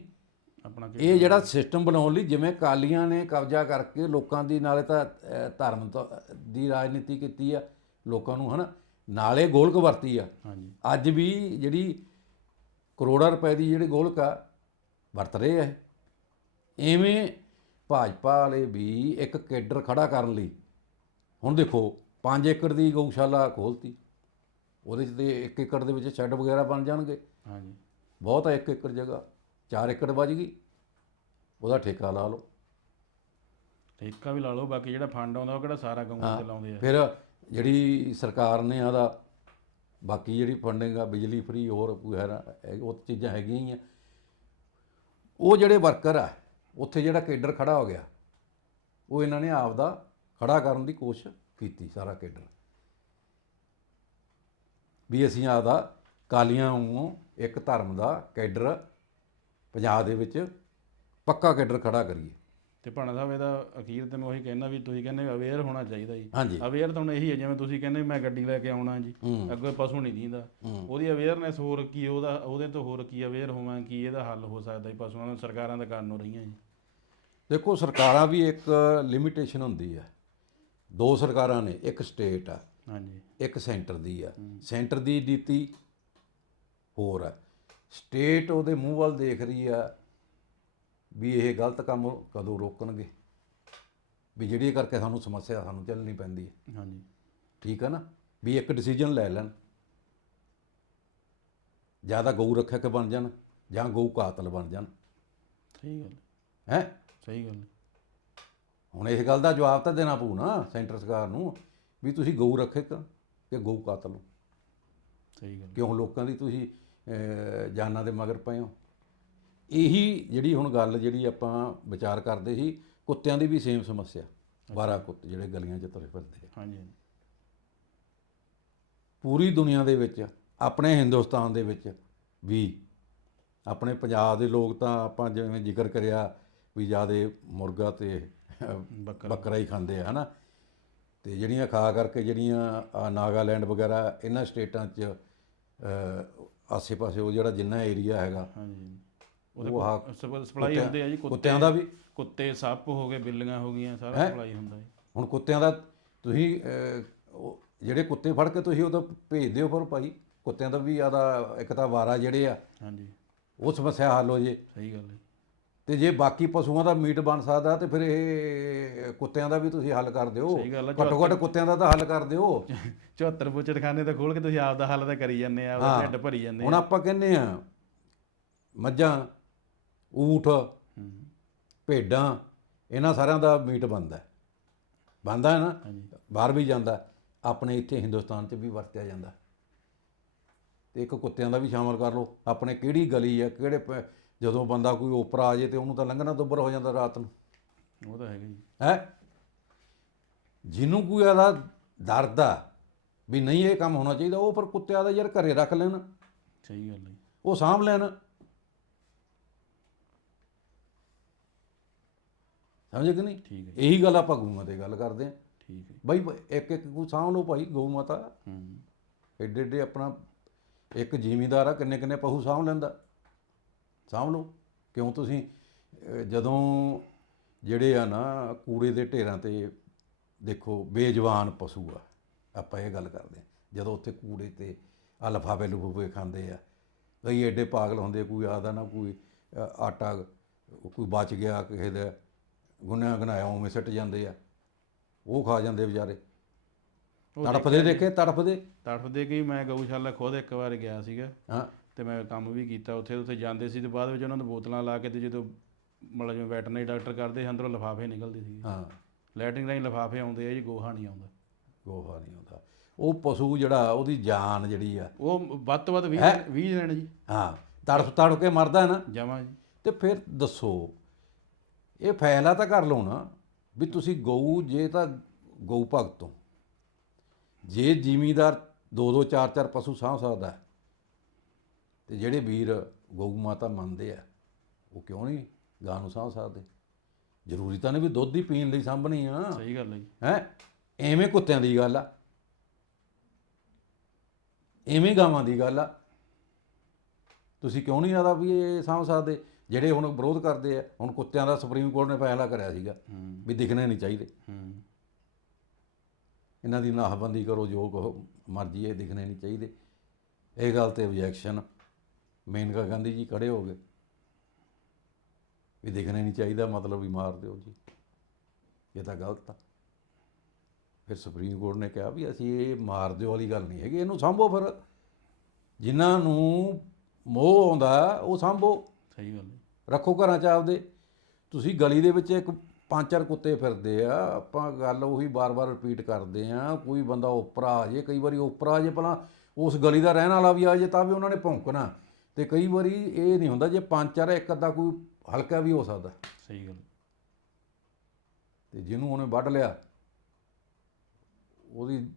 ਆਪਣਾ ਇਹ ਜਿਹੜਾ ਸਿਸਟਮ ਬਣਾਉਣ ਲਈ ਜਿਵੇਂ ਕਾਲੀਆਂ ਨੇ ਕਬਜ਼ਾ ਕਰਕੇ ਲੋਕਾਂ ਦੀ ਨਾਲੇ ਤਾਂ ਧਰਮ ਦੀ ਰਾਜਨੀਤੀ ਕੀਤੀ ਆ ਲੋਕਾਂ ਨੂੰ ਹਨਾ ਨਾਲੇ ਗੋਲਕ ਵਰਤੀ ਆ। ਹਾਂਜੀ। ਅੱਜ ਵੀ ਜਿਹੜੀ ਕਰੋੜਾਂ ਰੁਪਏ ਦੀ ਜਿਹੜੀ ਗੋਲਕ ਆ ਵਰਤ ਰਹੇ ਆ। ਐਵੇਂ ਭਾਜਪਾ ਵਾਲੇ ਵੀ ਇੱਕ ਕੇਡਰ ਖੜਾ ਕਰਨ ਲਈ ਹੁਣ ਦੇਖੋ 5 ਏਕੜ ਦੀ ਗਊਸ਼ਾਲਾ ਖੋਲਤੀ। ਉਹਦੇ 'ਚ ਤੇ 1 ਏਕੜ ਦੇ ਵਿੱਚ ਸ਼ੈੱਡ ਵਗੈਰਾ ਬਣ ਜਾਣਗੇ। ਹਾਂਜੀ। ਬਹੁਤ ਹੈ 1 ਏਕੜ ਜਗ੍ਹਾ 4 ਏਕੜ ਬਚ ਗਈ ਉਹਦਾ ਠੇਕਾ ਲਾ ਲਓ। ਠੇਕਾ ਵੀ ਲਾ ਲਓ ਬਾਕੀ ਜਿਹੜਾ ਫੰਡ ਆਉਂਦਾ ਉਹ ਕਿਹੜਾ ਸਾਰਾ ਗਊਆਂ ਤੇ ਲਾਉਂਦੇ ਆ? ਫਿਰ ਜਿਹੜੀ ਸਰਕਾਰ ਨੇ ਆਦਾ ਬਾਕੀ ਜਿਹੜੀ ਫੰਡਿੰਗ ਆ ਬਿਜਲੀ ਫਰੀ ਹੋਰ ਵਗੈਰਾ ਹੈ- ਉਹ ਚੀਜ਼ਾਂ ਹੈਗੀਆਂ ਹੀ ਆ। ਉਹ ਜਿਹੜੇ ਵਰਕਰ ਆ ਉੱਥੇ ਜਿਹੜਾ ਕੇਡਰ ਖੜਾ ਹੋ ਗਿਆ ਉਹ ਇਹਨਾਂ ਨੇ ਆਪ ਦਾ ਖੜਾ ਕਰਨ ਦੀ ਕੋਸ਼ਿਸ਼ ਕੀਤੀ ਸਾਰਾ ਕੇਡਰ। ਵੀ ਅਸੀਂ ਆਪਦਾ ਕਾਲੀਆਂ ਨੂੰ ਇੱਕ ਧਰਮ ਦਾ ਕੇਡਰ ਪੰਜਾਬ ਦੇ ਵਿੱਚ ਪੱਕਾ ਕੇਡਰ ਖੜਾ ਕਰੀਏ। ਤੇ ਭਾਣਾ ਸਾਹਿਬ ਇਹਦਾ ਅਖੀਰ ਤੇ ਮੈਂ ਉਹੀ ਕਹਿਣਾ ਵੀ ਤੁਸੀਂ ਕਹਿੰਦੇ ਅਵੇਅਰ ਹੋਣਾ ਚਾਹੀਦਾ ਜੀ। ਅਵੇਅਰ ਤਾਂ ਹੁਣ ਇਹੀ ਹੈ ਜਿਵੇਂ ਤੁਸੀਂ ਕਹਿੰਦੇ ਮੈਂ ਗੱਡੀ ਲੈ ਕੇ ਆਉਣਾ ਜੀ ਅੱਗੇ ਪਸ਼ੂ ਨਹੀਂ ਦੀਂਦਾ। ਉਹਦੀ ਅਵੇਅਰਨੈਸ ਹੋਰ ਕੀ ਉਹਦਾ ਉਹਦੇ ਤੋਂ ਹੋਰ ਕੀ ਅਵੇਅਰ ਹੋਵਾਂ ਕੀ ਇਹਦਾ ਹੱਲ ਹੋ ਸਕਦਾ ਜੀ ਪਸ਼ੂਆਂ ਨੂੰ ਸਰਕਾਰਾਂ ਦਾ ਕਰਨ ਹੋ ਰਹੀਆਂ ਜੀ। ਦੇਖੋ ਸਰਕਾਰਾਂ ਵੀ ਇੱਕ ਲਿਮਿਟੇਸ਼ਨ ਹੁੰਦੀ ਹੈ ਦੋ ਸਰਕਾਰਾਂ ਨੇ ਇੱਕ ਸਟੇਟ ਆ ਹਾਂਜੀ। ਇੱਕ ਸੈਂਟਰ ਦੀ ਆ। ਸੈਂਟਰ ਦੀ ਨੀਤੀ ਹੋਰ ਆ ਸਟੇਟ ਉਹਦੇ ਮੂੰਹ ਵੱਲ ਦੇਖ ਰਹੀ ਆ ਵੀ ਇਹ ਗਲਤ ਕੰਮ ਕਦੋਂ ਰੋਕਣਗੇ। ਵੀ ਜਿਹੜੀ ਕਰਕੇ ਸਾਨੂੰ ਸਮੱਸਿਆ ਸਾਨੂੰ ਚੱਲਣੀ ਪੈਂਦੀ ਹੈ। ਹਾਂਜੀ। ਠੀਕ ਹੈ ਨਾ? ਵੀ ਇੱਕ ਡਿਸੀਜਨ ਲੈ ਲੈਣ। ਜ਼ਿਆਦਾ ਗਊ ਰੱਖਿਅਕ ਬਣ ਜਾਣ ਜਾਂ ਗਊ ਕਾਤਲ ਬਣ ਜਾਣ। ਸਹੀ ਗੱਲ ਹੈ। ਸਹੀ ਗੱਲ ਹੁਣ ਇਸ ਗੱਲ ਦਾ ਜਵਾਬ ਤਾਂ ਦੇਣਾ ਪਊ ਨਾ ਸੈਂਟਰ ਸਰਕਾਰ ਨੂੰ ਵੀ ਤੁਸੀਂ ਗਊ ਰੱਖਿਅਕ ਕਿ ਗਊ ਕਾਤਲ ਹੋ। ਸਹੀ ਗੱਲ ਕਿਉਂ ਲੋਕਾਂ ਦੀ ਤੁਸੀਂ ਜਾਨਾਂ ਦੇ ਮਗਰ ਪਏ ਹੋ। ਇਹੀ ਜਿਹੜੀ ਹੁਣ ਗੱਲ ਜਿਹੜੀ ਆਪਾਂ ਵਿਚਾਰ ਕਰਦੇ ਸੀ ਕੁੱਤਿਆਂ ਦੀ ਵੀ ਸੇਮ ਸਮੱਸਿਆ 12 ਕੁੱਤੇ ਜਿਹੜੇ ਗਲੀਆਂ 'ਚ ਤੁਰੇ ਫਿਰਦੇ ਆ। ਹਾਂਜੀ ਪੂਰੀ ਦੁਨੀਆ ਦੇ ਵਿੱਚ ਆਪਣੇ ਹਿੰਦੁਸਤਾਨ ਦੇ ਵਿੱਚ ਵੀ ਆਪਣੇ ਪੰਜਾਬ ਦੇ ਲੋਕ ਤਾਂ ਆਪਾਂ ਜਿਵੇਂ ਜ਼ਿਕਰ ਕਰਿਆ ਵੀ ਜਿਆਦੇ ਮੁਰਗਾ ਤੇ ਬੱਕਰਾ। ਹੀ ਖਾਂਦੇ ਆ ਹਨਾ? ਤੇ ਜਿਹੜੀਆਂ ਖਾ ਕਰਕੇ ਜਿਹੜੀਆਂ ਨਾਗਾਲੈਂਡ ਵਗੈਰਾ ਇਹਨਾਂ ਸਟੇਟਾਂ 'ਚ ਆਸੇ-ਪਾਸੇ ਉਹ ਜਿਹੜਾ ਜਿੰਨਾ ਏਰੀਆ ਹੈਗਾ ਹਾਂਜੀ। ਉਹ ਆਹ ਸਪਲਾਈ ਹੁੰਦੇ ਆ ਜੀ ਕੁੱਤੇ ਕੁੱਤਿਆਂ ਦਾ ਵੀ ਕੁੱਤੇ ਸੱਪ ਹੋ ਗਏ ਬਿੱਲੀਆਂ ਹੋ ਗਈਆਂ ਸਾਰਾ ਸਪਲਾਈ ਹੁੰਦਾ ਜੀ। ਹੁਣ ਕੁੱਤਿਆਂ ਦਾ ਤੁਸੀਂ ਅਹ, ਉਹ ਜਿਹੜੇ ਕੁੱਤੇ ਫੜ ਕੇ ਤੁਸੀਂ ਉਹਦਾ ਭੇਜ ਦਿਓ ਫਿਰ ਭਾਈ ਕੁੱਤਿਆਂ ਦਾ ਵੀ ਆਦਾ ਇੱਕ ਤਾਂ ਵਾਰਾ ਜਿਹੜੇ ਆ ਹਾਂਜੀ। ਉਹ ਸਮੱਸਿਆ ਹੱਲ ਹੋ ਜੇ। ਸਹੀ ਗੱਲ ਹੈ। ਤੇ ਜੇ ਬਾਕੀ ਪਸ਼ੂਆਂ ਦਾ ਮੀਟ ਬਣ ਸਕਦਾ ਤੇ ਫਿਰ ਇਹ ਕੁੱਤਿਆਂ ਦਾ ਵੀ ਤੁਸੀਂ ਹੱਲ ਕਰ ਦਿਓ। ਸਹੀ ਗੱਲ ਆ, ਘੱਟੋ ਘੱਟ ਕੁੱਤਿਆਂ ਦਾ ਤਾਂ ਹੱਲ ਕਰ ਦਿਓ। 74 ਪੁੱਛਤ ਖਾਨੇ ਤਾਂ ਖੋਲ ਕੇ ਤੁਸੀਂ ਆਪ ਦਾ ਹੱਲ ਤਾਂ ਕਰੀ ਜਾਂਦੇ ਆ ਆਪਦਾ ਢਿੱਡ ਭਰੀ ਜਾਂਦੇ ਹੁਣ ਆਪਾਂ ਕਹਿੰਦੇ ਆ ਮੱਝਾਂ ਊਠ ਹੂੰ। ਭੇਡਾਂ ਇਹਨਾਂ ਸਾਰਿਆਂ ਦਾ ਮੀਟ ਬਣਦਾ ਹੈ। ਬਣਦਾ ਹੈ ਨਾ? ਹਾਂਜੀ। ਬਾਹਰ ਵੀ ਜਾਂਦਾ ਹੈ। ਆਪਣੇ ਇੱਥੇ ਹਿੰਦੁਸਤਾਨ 'ਚ ਵੀ ਵਰਤਿਆ ਜਾਂਦਾ ਹੈ। ਤੇ ਇੱਕ ਕੁੱਤਿਆਂ ਦਾ ਵੀ ਸ਼ਾਮਲ ਕਰ ਲਓ। ਆਪਣੇ ਕਿਹੜੀ ਗਲੀ ਆ ਕਿਹੜੇ ਪ- ਜਦੋਂ ਬੰਦਾ ਕੋਈ ਓਪਰਾ ਆ ਜੇ ਤੇ ਉਹਨੂੰ ਤਾਂ ਲੰਘਣਾ ਦੁੱਬਰ ਹੋ ਜਾਂਦਾ ਰਾਤ ਨੂੰ। ਉਹ ਤਾਂ ਹੈਗਾ ਜੀ। ਹੈ? ਜਿਹਨੂੰ ਕੋਈ ਆਦਾ ਦਰਦ ਆ ਵੀ ਨਹੀਂ ਇਹ ਕੰਮ ਹੋਣਾ ਚਾਹੀਦਾ ਉਹ ਫਿਰ ਕੁੱਤਿਆਂ ਦਾ ਯਾਰ ਘਰੇ ਰੱਖ ਲੈਣ। ਸਹੀ ਗੱਲ ਹੈ। ਉਹ ਸਾਂਭ ਲੈਣ। ਸਮਝੇ ਕਿ ਨਹੀਂ? ਠੀਕ ਹੈ ਇਹੀ ਗੱਲ ਆਪਾਂ ਗਊਆਂ ਤੇ ਗੱਲ ਕਰਦੇ ਆ ਠੀਕ ਹੈ ਬਈ ਇੱਕ ਇੱਕ ਕੋ ਸਾਂਭ ਲਓ ਭਾਈ ਗਊ ਮਾਤਾ। ਹੂੰ। ਏਡੇ ਏਡੇ ਆਪਣਾ ਇੱਕ ਜ਼ਿਮੀਂਦਾਰ ਆ ਕਿੰਨੇ ਕਿੰਨੇ ਪਸ਼ੂ ਸਾਂਭ ਲੈਂਦਾ। ਸਾਂਭ ਲਓ। ਕਿਉਂ ਤੁਸੀਂ ਜਦੋਂ ਜਿਹੜੇ ਆ ਨਾ ਕੂੜੇ ਦੇ ਢੇਰਾਂ ਤੇ ਦੇਖੋ ਬੇਜਵਾਨ ਪਸ਼ੂ ਆ ਆਪਾਂ ਇਹ ਗੱਲ ਕਰਦੇ ਆ ਜਦੋਂ ਉੱਥੇ ਕੂੜੇ ਤੇ ਆ ਲਫਾਫੇ ਲਫੂਫੇ ਖਾਂਦੇ ਆ ਕਈ ਐਡੇ ਪਾਗਲ ਹੁੰਦੇ ਕੋਈ ਆਦਾ ਨਾ ਕੋਈ ਆਟਾ ਕੋਈ ਬਚ ਗਿਆ ਕਿਸੇ ਦਾ ਗੁੰਨਿਆ ਗਨਾਇਆ ਉਵੇਂ ਸਿੱਟ ਜਾਂਦੇ ਆ। ਉਹ ਖਾ ਜਾਂਦੇ ਵਿਚਾਰੇ। ਤੜਫਦੇ ਦੇਖੇ ਤੜਫਦੇ। ਤੜਫਦੇ ਕਿ ਮੈਂ ਗਊਸ਼ਾਲਾ ਖੁਦ ਇੱਕ ਵਾਰ ਗਿਆ ਸੀਗਾ। ਹਾਂ। ਤੇ ਮੈਂ ਕੰਮ ਵੀ ਕੀਤਾ ਉੱਥੇ ਉੱਥੇ ਜਾਂਦੇ ਸੀ ਤੇ ਬਾਅਦ ਵਿੱਚ ਉਹਨਾਂ ਨੂੰ ਬੋਤਲਾਂ ਲਾ ਕੇ ਤੇ ਜਦੋਂ ਮਤਲਬ ਜਿਵੇਂ ਵੈਟਰਨਰੀ ਡਾਕਟਰ ਕਰਦੇ ਅੰਦਰੋਂ ਲਿਫਾਫੇ ਨਿਕਲਦੇ ਸੀ ਹਾਂ। ਲੈਟਰਿੰਗ ਰਾਹੀਂ ਲਿਫਾਫੇ ਆਉਂਦੇ ਆ ਜੀ ਗੋਹਾ ਨਹੀਂ ਆਉਂਦਾ। ਗੋਹਾ ਨਹੀਂ ਹੁੰਦਾ ਉਹ ਪਸ਼ੂ ਜਿਹੜਾ ਉਹਦੀ ਜਾਨ ਜਿਹੜੀ ਆ। ਉਹ ਵੱਧ ਤੋਂ ਵੱਧ 20 20 ਦਿਨ ਜੀ। ਹਾਂ ਤੜਫ ਤੜਫ ਕੇ ਮਰਦਾ ਹੈ ਨਾ। ਜਮਾ ਜੀ। ਤੇ ਫਿਰ ਦੱਸੋ ਇਹ ਫੈਸਲਾ ਤਾਂ ਕਰ ਲਓ ਨਾ ਵੀ ਤੁਸੀਂ ਗਊ ਜੇ ਤਾਂ ਗਊ ਭਗਤ। ਤੋਂ ਜੇ ਜ਼ਿਮੀਦਾਰ ਦੋ ਦੋ ਚਾਰ ਚਾਰ ਪਸ਼ੂ ਸਾਂਭ ਸਕਦਾ। ਹੈ, ਤੇ ਜਿਹੜੇ ਵੀਰ ਗਊ ਮਾਤਾ ਮੰਨਦੇ ਆ ਉਹ ਕਿਉਂ ਨਹੀਂ ਗਾਂ ਨੂੰ ਸਾਂਭ ਸਕਦੇ? ਜ਼ਰੂਰੀ ਤਾਂ ਨਹੀਂ ਵੀ ਦੁੱਧ ਹੀ ਪੀਣ ਲਈ ਸਾਂਭਣੀ ਆ। ਸਹੀ ਗੱਲ ਹੈ ਜੀ। ਹੈ? ਐਵੇਂ ਕੁੱਤਿਆਂ ਦੀ ਗੱਲ ਆ। ਐਵੇਂ ਗਾਵਾਂ ਦੀ ਗੱਲ ਆ। ਤੁਸੀਂ ਕਿਉਂ ਨਹੀਂ ਆਦਾ ਵੀ ਇਹ ਸਾਂਭ ਸਕਦੇ? ਜਿਹੜੇ ਹੁਣ ਵਿਰੋਧ ਕਰਦੇ ਆ ਹੁਣ ਕੁੱਤਿਆਂ ਦਾ ਸੁਪਰੀਮ ਕੋਰਟ ਨੇ ਫੈਸਲਾ ਕਰਿਆ ਸੀਗਾ ਵੀ ਦਿਖਣੇ ਨਹੀਂ ਚਾਹੀਦੇ। ਇਹਨਾਂ ਦੀ ਨਾਹਬੰਦੀ ਕਰੋ ਜੋ ਕਹੋ ਮਰਜ਼ੀ ਹੈ ਦਿਖਣੇ ਨਹੀਂ ਚਾਹੀਦੇ। ਇਹ ਗੱਲ ਤੇ ਆਬਜੈਕਸ਼ਨ ਮੇਨਕਾ ਗਾਂਧੀ ਜੀ ਖੜੇ ਹੋ ਗਏ। ਵੀ ਦਿਖਣੇ ਨਹੀਂ ਚਾਹੀਦਾ ਮਤਲਬ ਵੀ ਮਾਰ ਦਿਓ ਜੀ। ਇਹ ਤਾਂ ਗਲਤ ਆ। ਫਿਰ ਸੁਪਰੀਮ ਕੋਰਟ ਨੇ ਕਿਹਾ ਵੀ ਅਸੀਂ ਇਹ ਮਾਰ ਦਿਓ ਵਾਲੀ ਗੱਲ ਨਹੀਂ ਹੈਗੀ ਇਹਨੂੰ ਸਾਂਭੋ ਫਿਰ। ਜਿਨ੍ਹਾਂ ਨੂੰ ਮੋਹ ਆਉਂਦਾ ਉਹ ਸਾਂਭੋ। ਸਹੀ ਗੱਲ ਰੱਖੋ ਘਰਾਂ ਚ ਆਪਦੇ। ਤੁਸੀਂ ਗਲੀ ਦੇ ਵਿੱਚ ਇੱਕ ਪੰਜ ਚਾਰ ਕੁੱਤੇ ਫਿਰਦੇ ਆ ਆਪਾਂ ਗੱਲ ਉਹੀ ਬਾਰ-ਬਾਰ ਰਿਪੀਟ ਕਰਦੇ ਆ ਕੋਈ ਬੰਦਾ ਉਪਰਾ ਆ ਜੇ ਕਈ ਵਾਰੀ ਉਪਰਾ ਆ ਜੇ ਭਲਾ ਉਸ ਗਲੀ ਦਾ ਰਹਿਣ ਵਾਲਾ ਵੀ ਆ ਜੇ ਤਾਂ ਵੀ ਉਹਨਾਂ ਨੇ ਭੌਂਕਣਾ। ਤੇ ਕਈ ਵਾਰੀ ਇਹ ਨਹੀਂ ਹੁੰਦਾ ਜੇ ਪੰਜ ਚਾਰ ਇੱਕ ਅੱਧਾ ਕੋਈ ਹਲਕਾ ਵੀ ਹੋ ਸਕਦਾ। ਸਹੀ ਗੱਲ। ਤੇ ਜਿਹਨੂੰ ਉਹਨੇ ਵੱਢ ਲਿਆ ਉਹਦੀ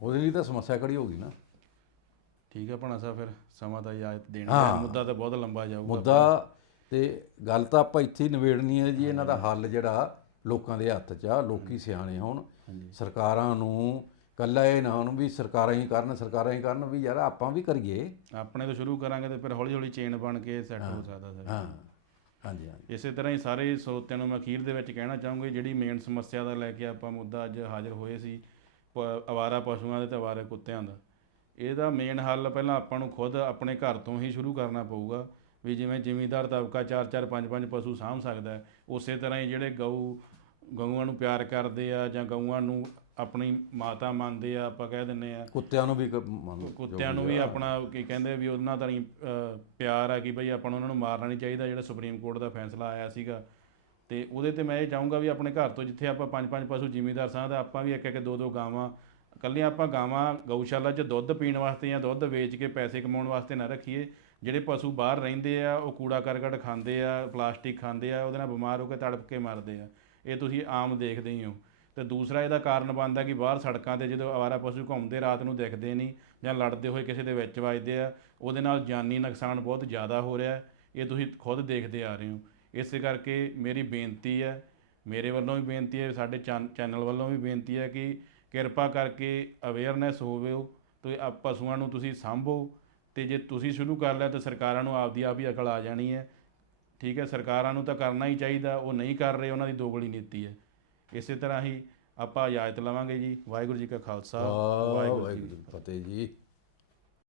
ਉਹਦੇ ਲਈ ਤਾਂ ਸਮੱਸਿਆ ਖੜੀ ਹੋ ਗਈ ਨਾ। ਠੀਕ ਹੈ ਭਣਾ ਸਾਹਿਬ ਫਿਰ ਸਮਾਂ ਤਾਂ ਇਜਾਜ਼ਤ ਦੇਣਾ ਹਾਂ। ਹੈ। ਮੁੱਦਾ ਤਾਂ ਬਹੁਤ ਲੰਬਾ ਜਾਊਗਾ ਮੁੱਦਾ ਤੇ ਗੱਲ ਤਾਂ ਆਪਾਂ ਇੱਥੇ ਹੀ ਨਿਬੇੜਨੀ ਹੈ ਜੀ ਇਹਨਾਂ ਦਾ ਹੱਲ ਜਿਹੜਾ ਲੋਕਾਂ ਦੇ ਹੱਥ 'ਚ ਆ ਲੋਕੀ ਸਿਆਣੇ ਹੋਣ। ਸਰਕਾਰਾਂ ਨੂੰ ਕੱਲਾ ਇਹ ਨਾ ਹੋਣ ਵੀ ਸਰਕਾਰਾਂ ਹੀ ਕਰਨ ਸਰਕਾਰਾਂ ਹੀ ਕਰਨ ਵੀ ਯਾਰ ਆਪਾਂ ਵੀ ਕਰੀਏ। ਆਪਣੇ ਤੋਂ ਸ਼ੁਰੂ ਕਰਾਂਗੇ ਤੇ ਫਿਰ ਹੌਲੀ ਹੌਲੀ ਚੇਨ ਬਣ ਕੇ ਸੈੱਟ ਹੋ ਸਕਦਾ ਸਰ। ਹਾਂ ਹਾਂਜੀ ਹਾਂਜੀ। ਇਸੇ ਤਰ੍ਹਾਂ ਹੀ ਸਾਰੇ ਸਰੋਤਿਆਂ ਨੂੰ ਮੈਂ ਅਖੀਰ ਦੇ ਵਿੱਚ ਕਹਿਣਾ ਚਾਹੂੰਗਾ ਜਿਹੜੀ ਮੇਨ ਸਮੱਸਿਆ ਦਾ ਲੈ ਕੇ ਆਪਾਂ ਮੁੱਦਾ ਅੱਜ ਹਾਜ਼ਰ ਹੋਏ ਸੀ ਅਵਾਰਾ ਪਸ਼ੂਆਂ ਦੇ ਤੇ ਅਵਾਰਾ ਕੁੱਤਿਆਂ ਦਾ। ਇਹਦਾ ਮੇਨ ਹੱਲ ਪਹਿਲਾਂ ਆਪਾਂ ਨੂੰ ਖੁਦ ਆਪਣੇ ਘਰ ਤੋਂ ਹੀ ਸ਼ੁਰੂ ਕਰਨਾ ਪਊਗਾ ਵੀ ਜਿਵੇਂ ਜ਼ਿਮੀਂਦਾਰ ਤਬਕਾ 4-4 5-5 ਪਸ਼ੂ ਸਾਂਭ ਸਕਦਾ ਉਸੇ ਤਰ੍ਹਾਂ ਹੀ ਜਿਹੜੇ ਗਊ ਗਊਆਂ ਨੂੰ ਪਿਆਰ ਕਰਦੇ ਆ ਜਾਂ ਗਊਆਂ ਨੂੰ ਆਪਣੀ ਮਾਤਾ ਮੰਨਦੇ ਆ ਆਪਾਂ ਕਹਿ ਦਿੰਨੇ ਆ। ਕੁੱਤਿਆਂ ਨੂੰ ਵੀ ਕ- ਮੰਨ ਲਓ ਕੁੱਤਿਆਂ ਨੂੰ ਵੀ ਆਪਣਾ ਕੀ ਕਹਿੰਦੇ ਵੀ ਉਹਨਾਂ ਦਾ ਨਹੀਂ ਅਹ, ਪਿਆਰ ਆ ਕਿ ਬਈ ਆਪਾਂ ਨੂੰ ਉਹਨਾਂ ਨੂੰ ਮਾਰਨਾ ਨਹੀਂ ਚਾਹੀਦਾ ਜਿਹੜਾ ਸੁਪਰੀਮ ਕੋਰਟ ਦਾ ਫੈਸਲਾ ਆਇਆ ਸੀਗਾ। ਤੇ ਉਹਦੇ ਤੇ ਮੈਂ ਇਹ ਚਾਹੂੰਗਾ ਵੀ ਆਪਣੇ ਘਰ ਤੋਂ ਜਿੱਥੇ ਆਪਾਂ ਪੰਜ ਪੰਜ ਪਸ਼ੂ ਜ਼ਿਮੀਂਦਾਰ ਸਾਂ ਤਾਂ ਆਪਾਂ ਵੀ ਇੱਕ ਇੱਕ ਦੋ ਦੋ ਗਾਵਾਂ ਕੱਲੀਆਂ ਆਪਾਂ ਗਾਵਾਂ ਗਊਸ਼ਾਲਾ 'ਚ ਦੁੱਧ ਪੀਣ ਵਾਸਤੇ ਜਾਂ ਦੁੱਧ ਵੇਚ ਕੇ ਪੈਸੇ ਕਮਾਉਣ ਵਾਸਤੇ ਨਾ ਰੱਖੀਏ। ਜਿਹੜੇ ਪਸ਼ੂ ਬਾਹਰ ਰਹਿੰਦੇ ਆ ਉਹ ਕੂੜਾ ਕਰਕਟ ਖਾਂਦੇ ਆ ਪਲਾਸਟਿਕ ਖਾਂਦੇ ਆ ਉਹਦੇ ਨਾਲ ਬਿਮਾਰ ਹੋ ਕੇ ਤੜਪ ਕੇ ਮਰਦੇ ਆ। ਇਹ ਤੁਸੀਂ ਆਮ ਦੇਖਦੇ ਹੀ ਹੋ। ਤੇ ਦੂਸਰਾ ਇਹਦਾ ਕਾਰਨ ਬਣਦਾ ਕਿ ਬਾਹਰ ਸੜਕਾਂ ਤੇ ਜਦੋਂ ਆਵਾਰਾ ਪਸ਼ੂ ਘੁੰਮਦੇ, ਰਾਤ ਨੂੰ ਦੇਖਦੇ ਨਹੀਂ ਜਾਂ ਲੜਦੇ ਹੋਏ ਕਿਸੇ ਦੇ ਵਿੱਚ ਵੱਜਦੇ ਆ, ਉਹਦੇ ਨਾਲ ਜਾਨੀ ਨੁਕਸਾਨ ਬਹੁਤ ਜ਼ਿਆਦਾ ਹੋ ਰਿਹਾ ਇਹ ਤੁਸੀਂ ਖੁਦ ਦੇਖਦੇ ਆ ਰਹੇ ਹੋ। ਇਸੇ ਕਰਕੇ ਮੇਰੀ ਬੇਨਤੀ ਹੈ, ਮੇਰੇ ਵੱਲੋਂ ਵੀ ਬੇਨਤੀ ਹੈ, ਸਾਡੇ ਚੈਨਲ ਵੱਲੋਂ ਵੀ ਬੇਨਤੀ ਹੈ ਕਿ ਕਿਰਪਾ ਕਰਕੇ ਅਵੇਅਰਨੈਸ ਹੋਵੋ ਤੇ ਆ ਪਸ਼ੂਆਂ ਨੂੰ ਤੁਸੀਂ ਸੰਭੋ ਤੇ ਜੇ ਤੁਸੀਂ ਸ਼ੁਰੂ ਕਰ ਲਿਆ ਤਾਂ ਸਰਕਾਰਾਂ ਨੂੰ ਆਪਦੀ ਆਪ ਹੀ ਅਕਲ ਆ ਜਾਣੀ ਹੈ। ਠੀਕ ਹੈ, ਸਰਕਾਰਾਂ ਨੂੰ ਤਾਂ ਕਰਨਾ ਹੀ ਚਾਹੀਦਾ, ਉਹ ਨਹੀਂ ਕਰ ਰਹੇ, ਉਹਨਾਂ ਦੀ ਦੋਗਲੀ ਨੀਤੀ ਹੈ। ਇਸੇ ਤਰ੍ਹਾਂ ਹੀ ਆਪਾਂ ਇਜਾਜ਼ਤ ਲਵਾਂਗੇ ਜੀ। ਵਾਹਿਗੁਰੂ ਜੀ ਕਾ ਖਾਲਸਾ ਵਾਹਿਗੁਰੂ ਜੀ ਫਤਿਹ ਜੀ।